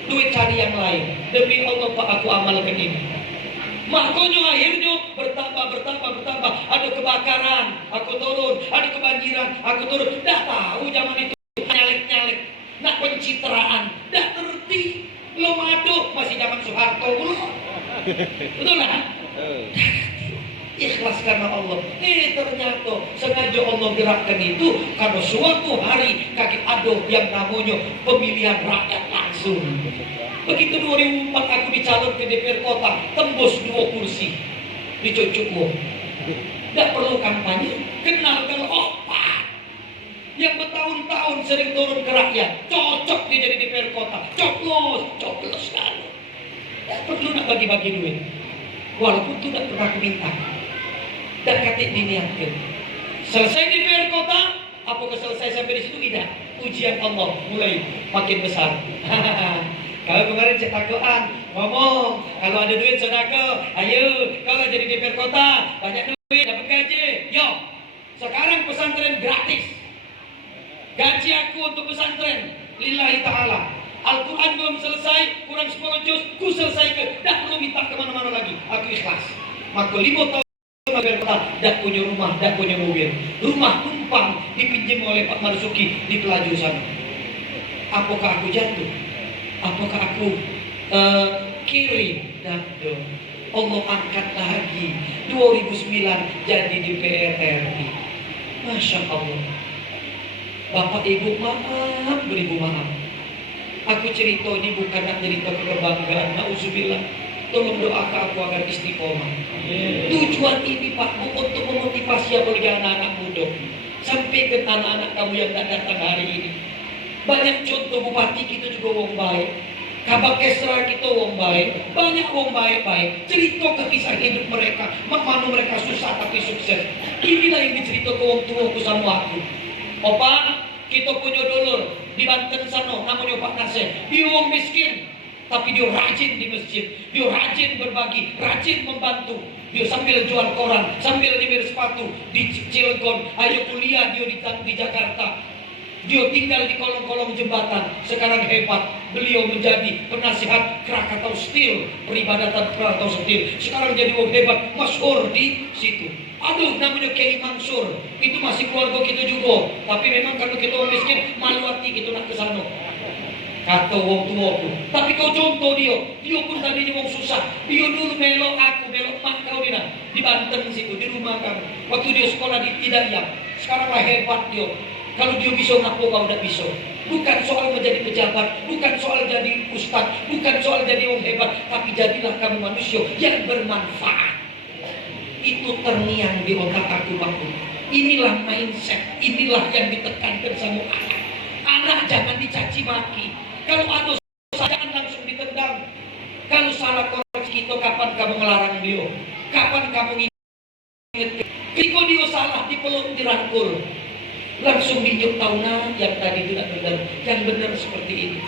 Duit cari yang lain. Demi Allah Pak, aku amalkan ini. Makanya akhirnya bertambah. Ada kebakaran, aku turun. Ada kebanjiran, aku turun. Dah tahu zaman itu nyalek. Nak pencitraan, dah terti. Lo maduk, masih zaman Soeharto belum. Betul lah? Ikhlas karena Allah. Ternyata sengaja Allah gerakkan itu karena suatu hari kaki ada yang namanya pemilihan rakyat langsung. Begitu 2004 aku dicalon ke DPR kota, tembus 2 kursi di Cucukmu. Tidak perlu kampanye, kenal kalau opat yang bertahun-tahun sering turun ke rakyat, cocok dia jadi DPR kota, coblos sekali. Tidak perlu nak bagi-bagi duit, walaupun itu tidak pernah aku minta. Dan katik diniatkan. Selesai di DPR kota, apakah selesai sampai di situ? Tidak. Ujian Allah mulai makin besar. Kalau kemarin cetakoan ngomong, kalau ada duit sodako, ayo. Kalau jadi DPR kota, banyak duit, dapat gaji. Yo, sekarang pesantren gratis. Gaji aku untuk pesantren, lillahi ta'ala. Al-Quran belum selesai, kurang 10 juz, ku selesaikan. Tak perlu minta kemana-mana lagi. Aku ikhlas. Maka 5 tahun tidak punya rumah, tidak punya mobil. Rumah tumpang dipinjam oleh Pak Marzuki di Pelaju sana. Apakah aku jatuh? Apakah aku kirim? Tidak. Allah angkat lagi 2009 jadi DPR RI. Masya Allah. Bapak Ibu maaf, beribu maaf. Aku cerita ini bukan nak cerita kebanggaan, nauzubillah. Tolong doakan aku agar istiqomah. Tujuan ini Pak untuk memotivasi apalagi anak-anak muda. Sampai ke anak-anak kamu yang tak datang hari ini. Banyak contoh bupati kita juga orang baik. Kabak Kesra kita orang baik. Banyak orang baik-baik. Cerita ke kisah hidup mereka. Bagaimana mereka susah tapi sukses. Inilah yang dicerita ke orang tuaku sama aku. Opa, kita punya dulur di Banten sana, namanya Pak Nasir. Dia orang miskin, tapi dia rajin di masjid. Dia rajin berbagi, rajin membantu. Dia sambil jual koran, sambil nyemir sepatu di Cilegon. Ayo kuliah dia di Jakarta. Dia tinggal di kolong-kolong jembatan. Sekarang hebat. Beliau menjadi penasihat Krakatau Steel, peribadatan Krakatau Steel. Sekarang jadi orang hebat, masyhur di situ. Aduh, namanya Kiai Mansur. Itu masih keluarga kita juga. Tapi memang kalau kita orang miskin, malu hati kita nak ke sana. Kata orang tuaku. Tapi kau contoh dia pun tadinya orang susah. Dia dulu melok aku, melok mak kau di Banten situ, di rumah kamu. Waktu dia sekolah di Hidayah. Sekarang lah hebat dia. Kalau dia bisa, kenapa kau tidak bisa? Bukan soal menjadi pejabat, bukan soal jadi ustaz, bukan soal jadi orang hebat, tapi jadilah kamu manusia yang bermanfaat. Itu terngiang di otak aku, Pak. Inilah mindset, inilah yang ditekankan sama anak. Anak jangan dicaci maki. Kalau ada salah jangan langsung ditendang. Kalau salah koreksi kita, kapan kamu melarang dia? Kapan kamu ingat? Ketika dia salah, dipeluk, dirangkul. Langsung dijuk tahunan yang tadi tidak benar. Yang benar seperti ini.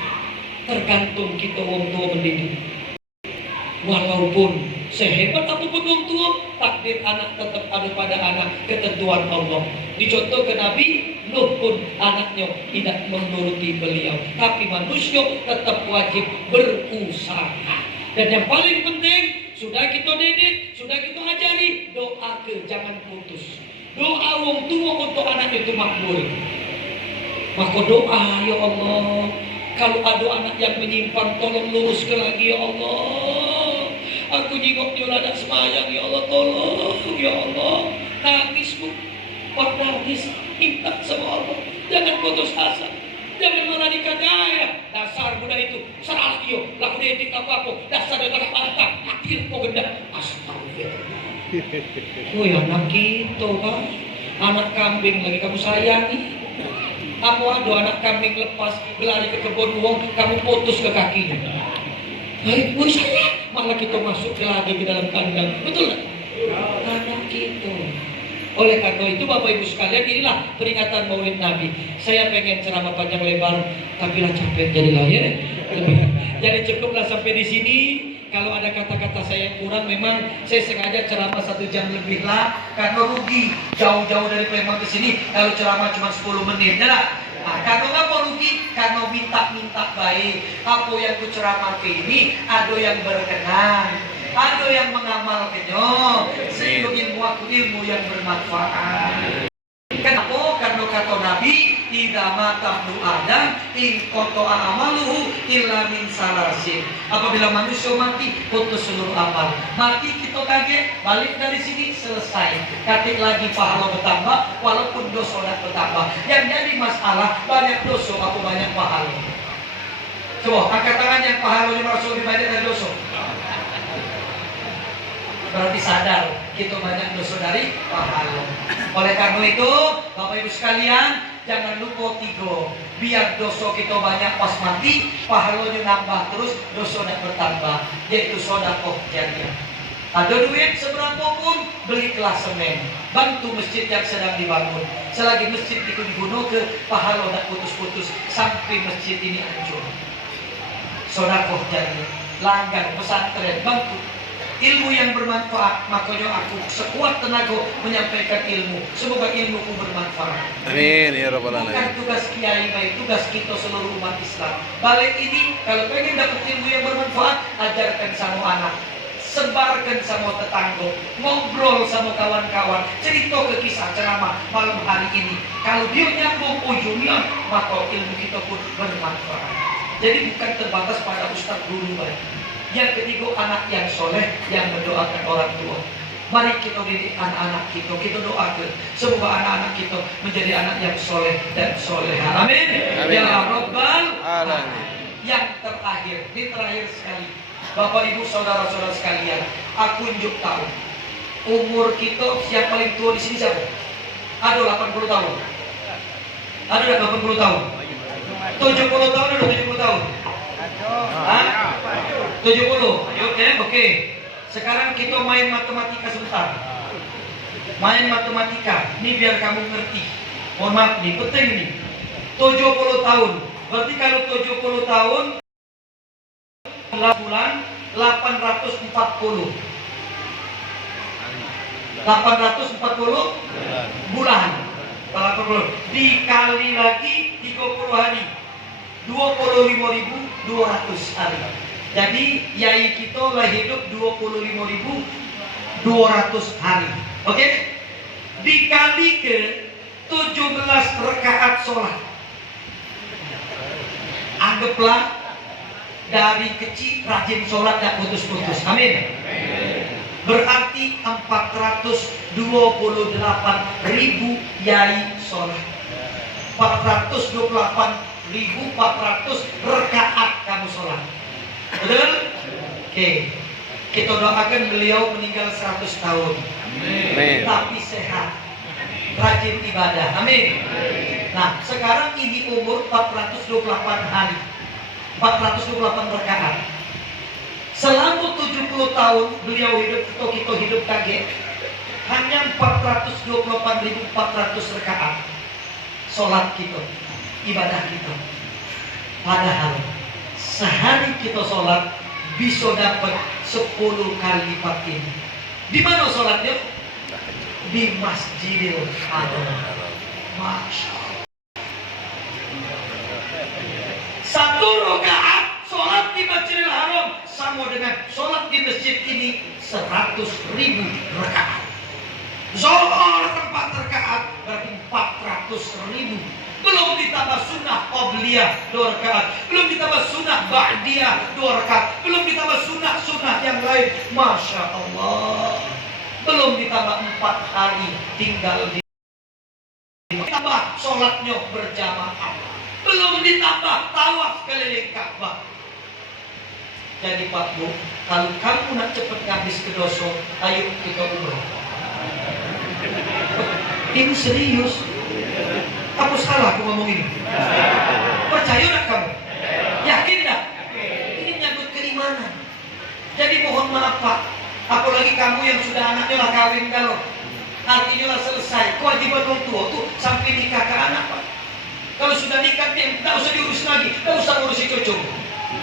Tergantung kita orang tua mendidik. Walaupun sehebat apapun orang tua, takdir anak tetap ada pada anak, ketentuan Allah. Dicontoh ke Nabi Nuh pun anaknya tidak menuruti beliau, tapi manusia tetap wajib berusaha. Dan yang paling penting, sudah kita didik, sudah kita ajari, doa ke jangan putus. Doa orang tua untuk anak itu makbul. Maka doa, ya Allah, kalau ada anak yang menyimpang, tolong luruskan lagi, ya Allah. Aku jengok dia ada semayang, ya Allah, tolong, ya Allah. Nangis, Bu. Pak nangis, minta sama Allah. Jangan putus asa. Jangan malah dikadaya. Dasar budak itu, salah dia. Laku didik apa-apa. Dasar dia tak pantang. Akhir kau gendak. Astagfirullah. Woi anak kita kan, anak kambing lagi kamu sayangi. Apa ada anak kambing lepas berlari ke kebun uang, kamu putus ke kakinya. Hei, woi saya malah kita masuk lagi ke dalam kandang, betul tak? Anak kita. Oleh karena itu Bapak Ibu sekalian, inilah peringatan Maulid Nabi. Saya pengen ceramah panjang lebar, tapi lah capek jadilah ya. Jadi cukuplah sampai di sini. Kalau ada kata-kata saya yang kurang, memang saya sengaja ceramah 1 jam lebih lah, karena rugi jauh-jauh dari Palembang ke sini. Kalau ceramah cuma 10 menit, ya. Nah, karena apa rugi? Karena minta-minta baik. Apa yang ku ceramah ke ini, ada yang berkenan, ada yang mengamalkannya, sehingga ilmu aku ilmu yang bermanfaat. Kenapa? Karena kata Nabi, idza mata ibnu Adam in qata'a amaluhu illa min salasin. Apabila manusia mati, putus seluruh amal. Mati kita kaget, balik dari sini selesai. Katik lagi pahala bertambah, walaupun dosa tidak bertambah. Yang jadi masalah, banyak dosa aku banyak pahala. Coba angkat tangan yang pahalanya merasa lebih banyak dari dosa. Berarti sadar kita banyak dosa dari pahala. Oleh karena itu, Bapak Ibu sekalian, jangan lupa 3. Biar dosa kita banyak pas mati, pahalanya nambah terus, dosa tidak bertambah. Yaitu sedekah jariah. Ada duit seberapa pun, belilah semen, bantu masjid yang sedang dibangun. Selagi masjid itu dibunuh ke, pahala tidak putus-putus sampai masjid ini hancur. Sedekah jariah, langgar pesantren, bantu ilmu yang bermanfaat. Makanya aku sekuat tenaga menyampaikan ilmu. Semoga ilmuku bermanfaat. Amin ya rabbal alamin. Bukan tugas kiai, baik tugas kita seluruh umat Islam. Balik ini kalau pengen dapat ilmu yang bermanfaat, ajarkan sama anak, sebarkan sama tetangga, ngobrol sama kawan-kawan, cerita ke kisah ceramah malam hari ini. Kalau dia nyambung ujungnya, maka ilmu kita pun bermanfaat. Jadi bukan terbatas pada ustaz guru baik. Yang ketiga, anak yang soleh yang mendoakan orang tua. Mari kita didik anak-anak kita doakan semoga anak-anak kita menjadi anak yang soleh dan soleha. Amin. Ya Rabbal Alamin. Yang terakhir, ini terakhir sekali, Bapak Ibu saudara-saudara sekalian, aku unjuk tahu umur kita yang paling tua di sini siapa? Ada 80 tahun. Ada 80 tahun. 70 tahun ada 70 tahun. Hah? 70. Oke. Sekarang kita main matematika sebentar. Main matematika. Ini biar kamu ngerti. Mohon maaf nih, penting nih. 70 tahun. Berarti kalau 70 tahun bulan 840. 840 bulan. 80 dikali lagi 30 hari. 25.200 hari. Jadi yai kita lah hidup 25.200 hari. Oke? Dikali ke 17 rakaat sholat. Anggaplah dari kecil rajin sholat dan putus-putus. Amin. Berarti 428.000 yai sholat. 428.400 rakaat kamu sholat. Betul? Oke. Kita doakan beliau meninggal 100 tahun. Amin. Tapi sehat. Rajin ibadah. Amin. Nah, sekarang ini umur 428 hari. 428 rakaat. Selama 70 tahun beliau hidup atau kita hidup kaget. Hanya 428.400 rakaat. Sholat kita. Ibadah kita. Padahal sehari kita sholat bisa dapat 10 kali lipat ini. Di mana sholatnya? Di Masjidil Haram. Masya Allah. Satu rakaat sholat di Masjidil Haram sama dengan sholat di masjid ini 100.000 rakaat. Zohor 4 rakaat berarti 400.000. Belum ditambah sunnah qobliyah 2 rakaat, belum ditambah sunnah ba'diyah 2 rakaat, belum ditambah sunnah yang lain. Masya Allah. Belum ditambah 4 hari tinggal di ditambah sholatnya berjamaah, belum ditambah tawaf keliling Ka'bah. Jadi Pak Bu, kalau kamu nak cepat habis ke dosa, ayo kita umroh. Ini serius. Kamu salah aku ngomong ini. Percaya tak kamu? Yakin tak? Ini menyangkut keimanan. Jadi mohon maaf Pak, apalagi kamu yang sudah anaknya lah kawin kalau artinya lah selesai. Kewajiban orang tua tuh sampai nikah ke anak Pak. Kalau sudah nikah dia tak usah diurus lagi, tak usah ngurusi cucu.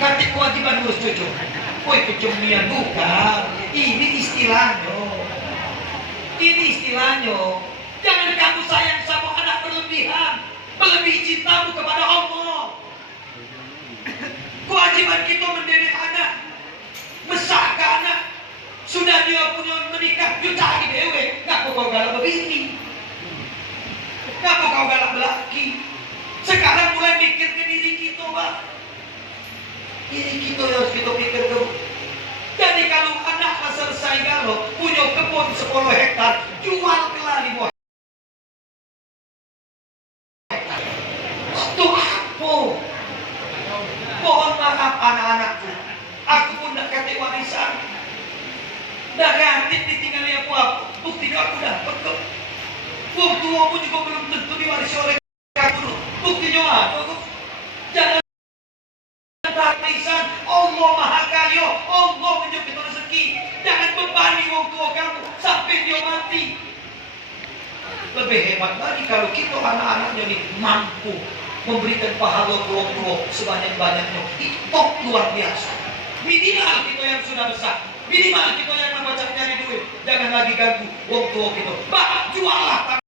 Kata kewajiban ngurus cucu. Woi kecemburuan bukan. Ini istilahnya. Ini istilahnya. Jangan kamu sayang sama anak berlebihan, melebihi cintamu kepada Allah. Kewajiban kita mendidik anak, besar ke anak. Sudah dia punya menikah, dia cari dewe. Ngapa kau galak begini? Ngapa kau galak belaki? Sekarang mulai mikir ke diri kita, Pak. Diri kita yang harus kita pikir ke. Jadi kalau anak selesai galau, punya kebun 10 hektar, jual kelah di bawah. Itu apa? Mohon maaf anak-anakku, aku pun tidak kata warisan. Tidak ganti ditinggali apa-apa. Buktinya aku dapat kok. Wong tuamu juga belum tentu diwarisi oleh kamu. Buktinya ada kok. Jangan warisan. Allah Maha Kaya, Allah menjemput rezeki. Jangan bebani wong tua kamu sampai dia mati. Lebih hebat lagi kalau kita anak-anaknya ini mampu memberikan pahala ke wong tua sebanyak-banyaknya. Itu luar biasa. Minimal kita yang sudah besar, minimal kita yang macam cari duit. Jangan lagi ganggu wong tua kita. Bah, jualah.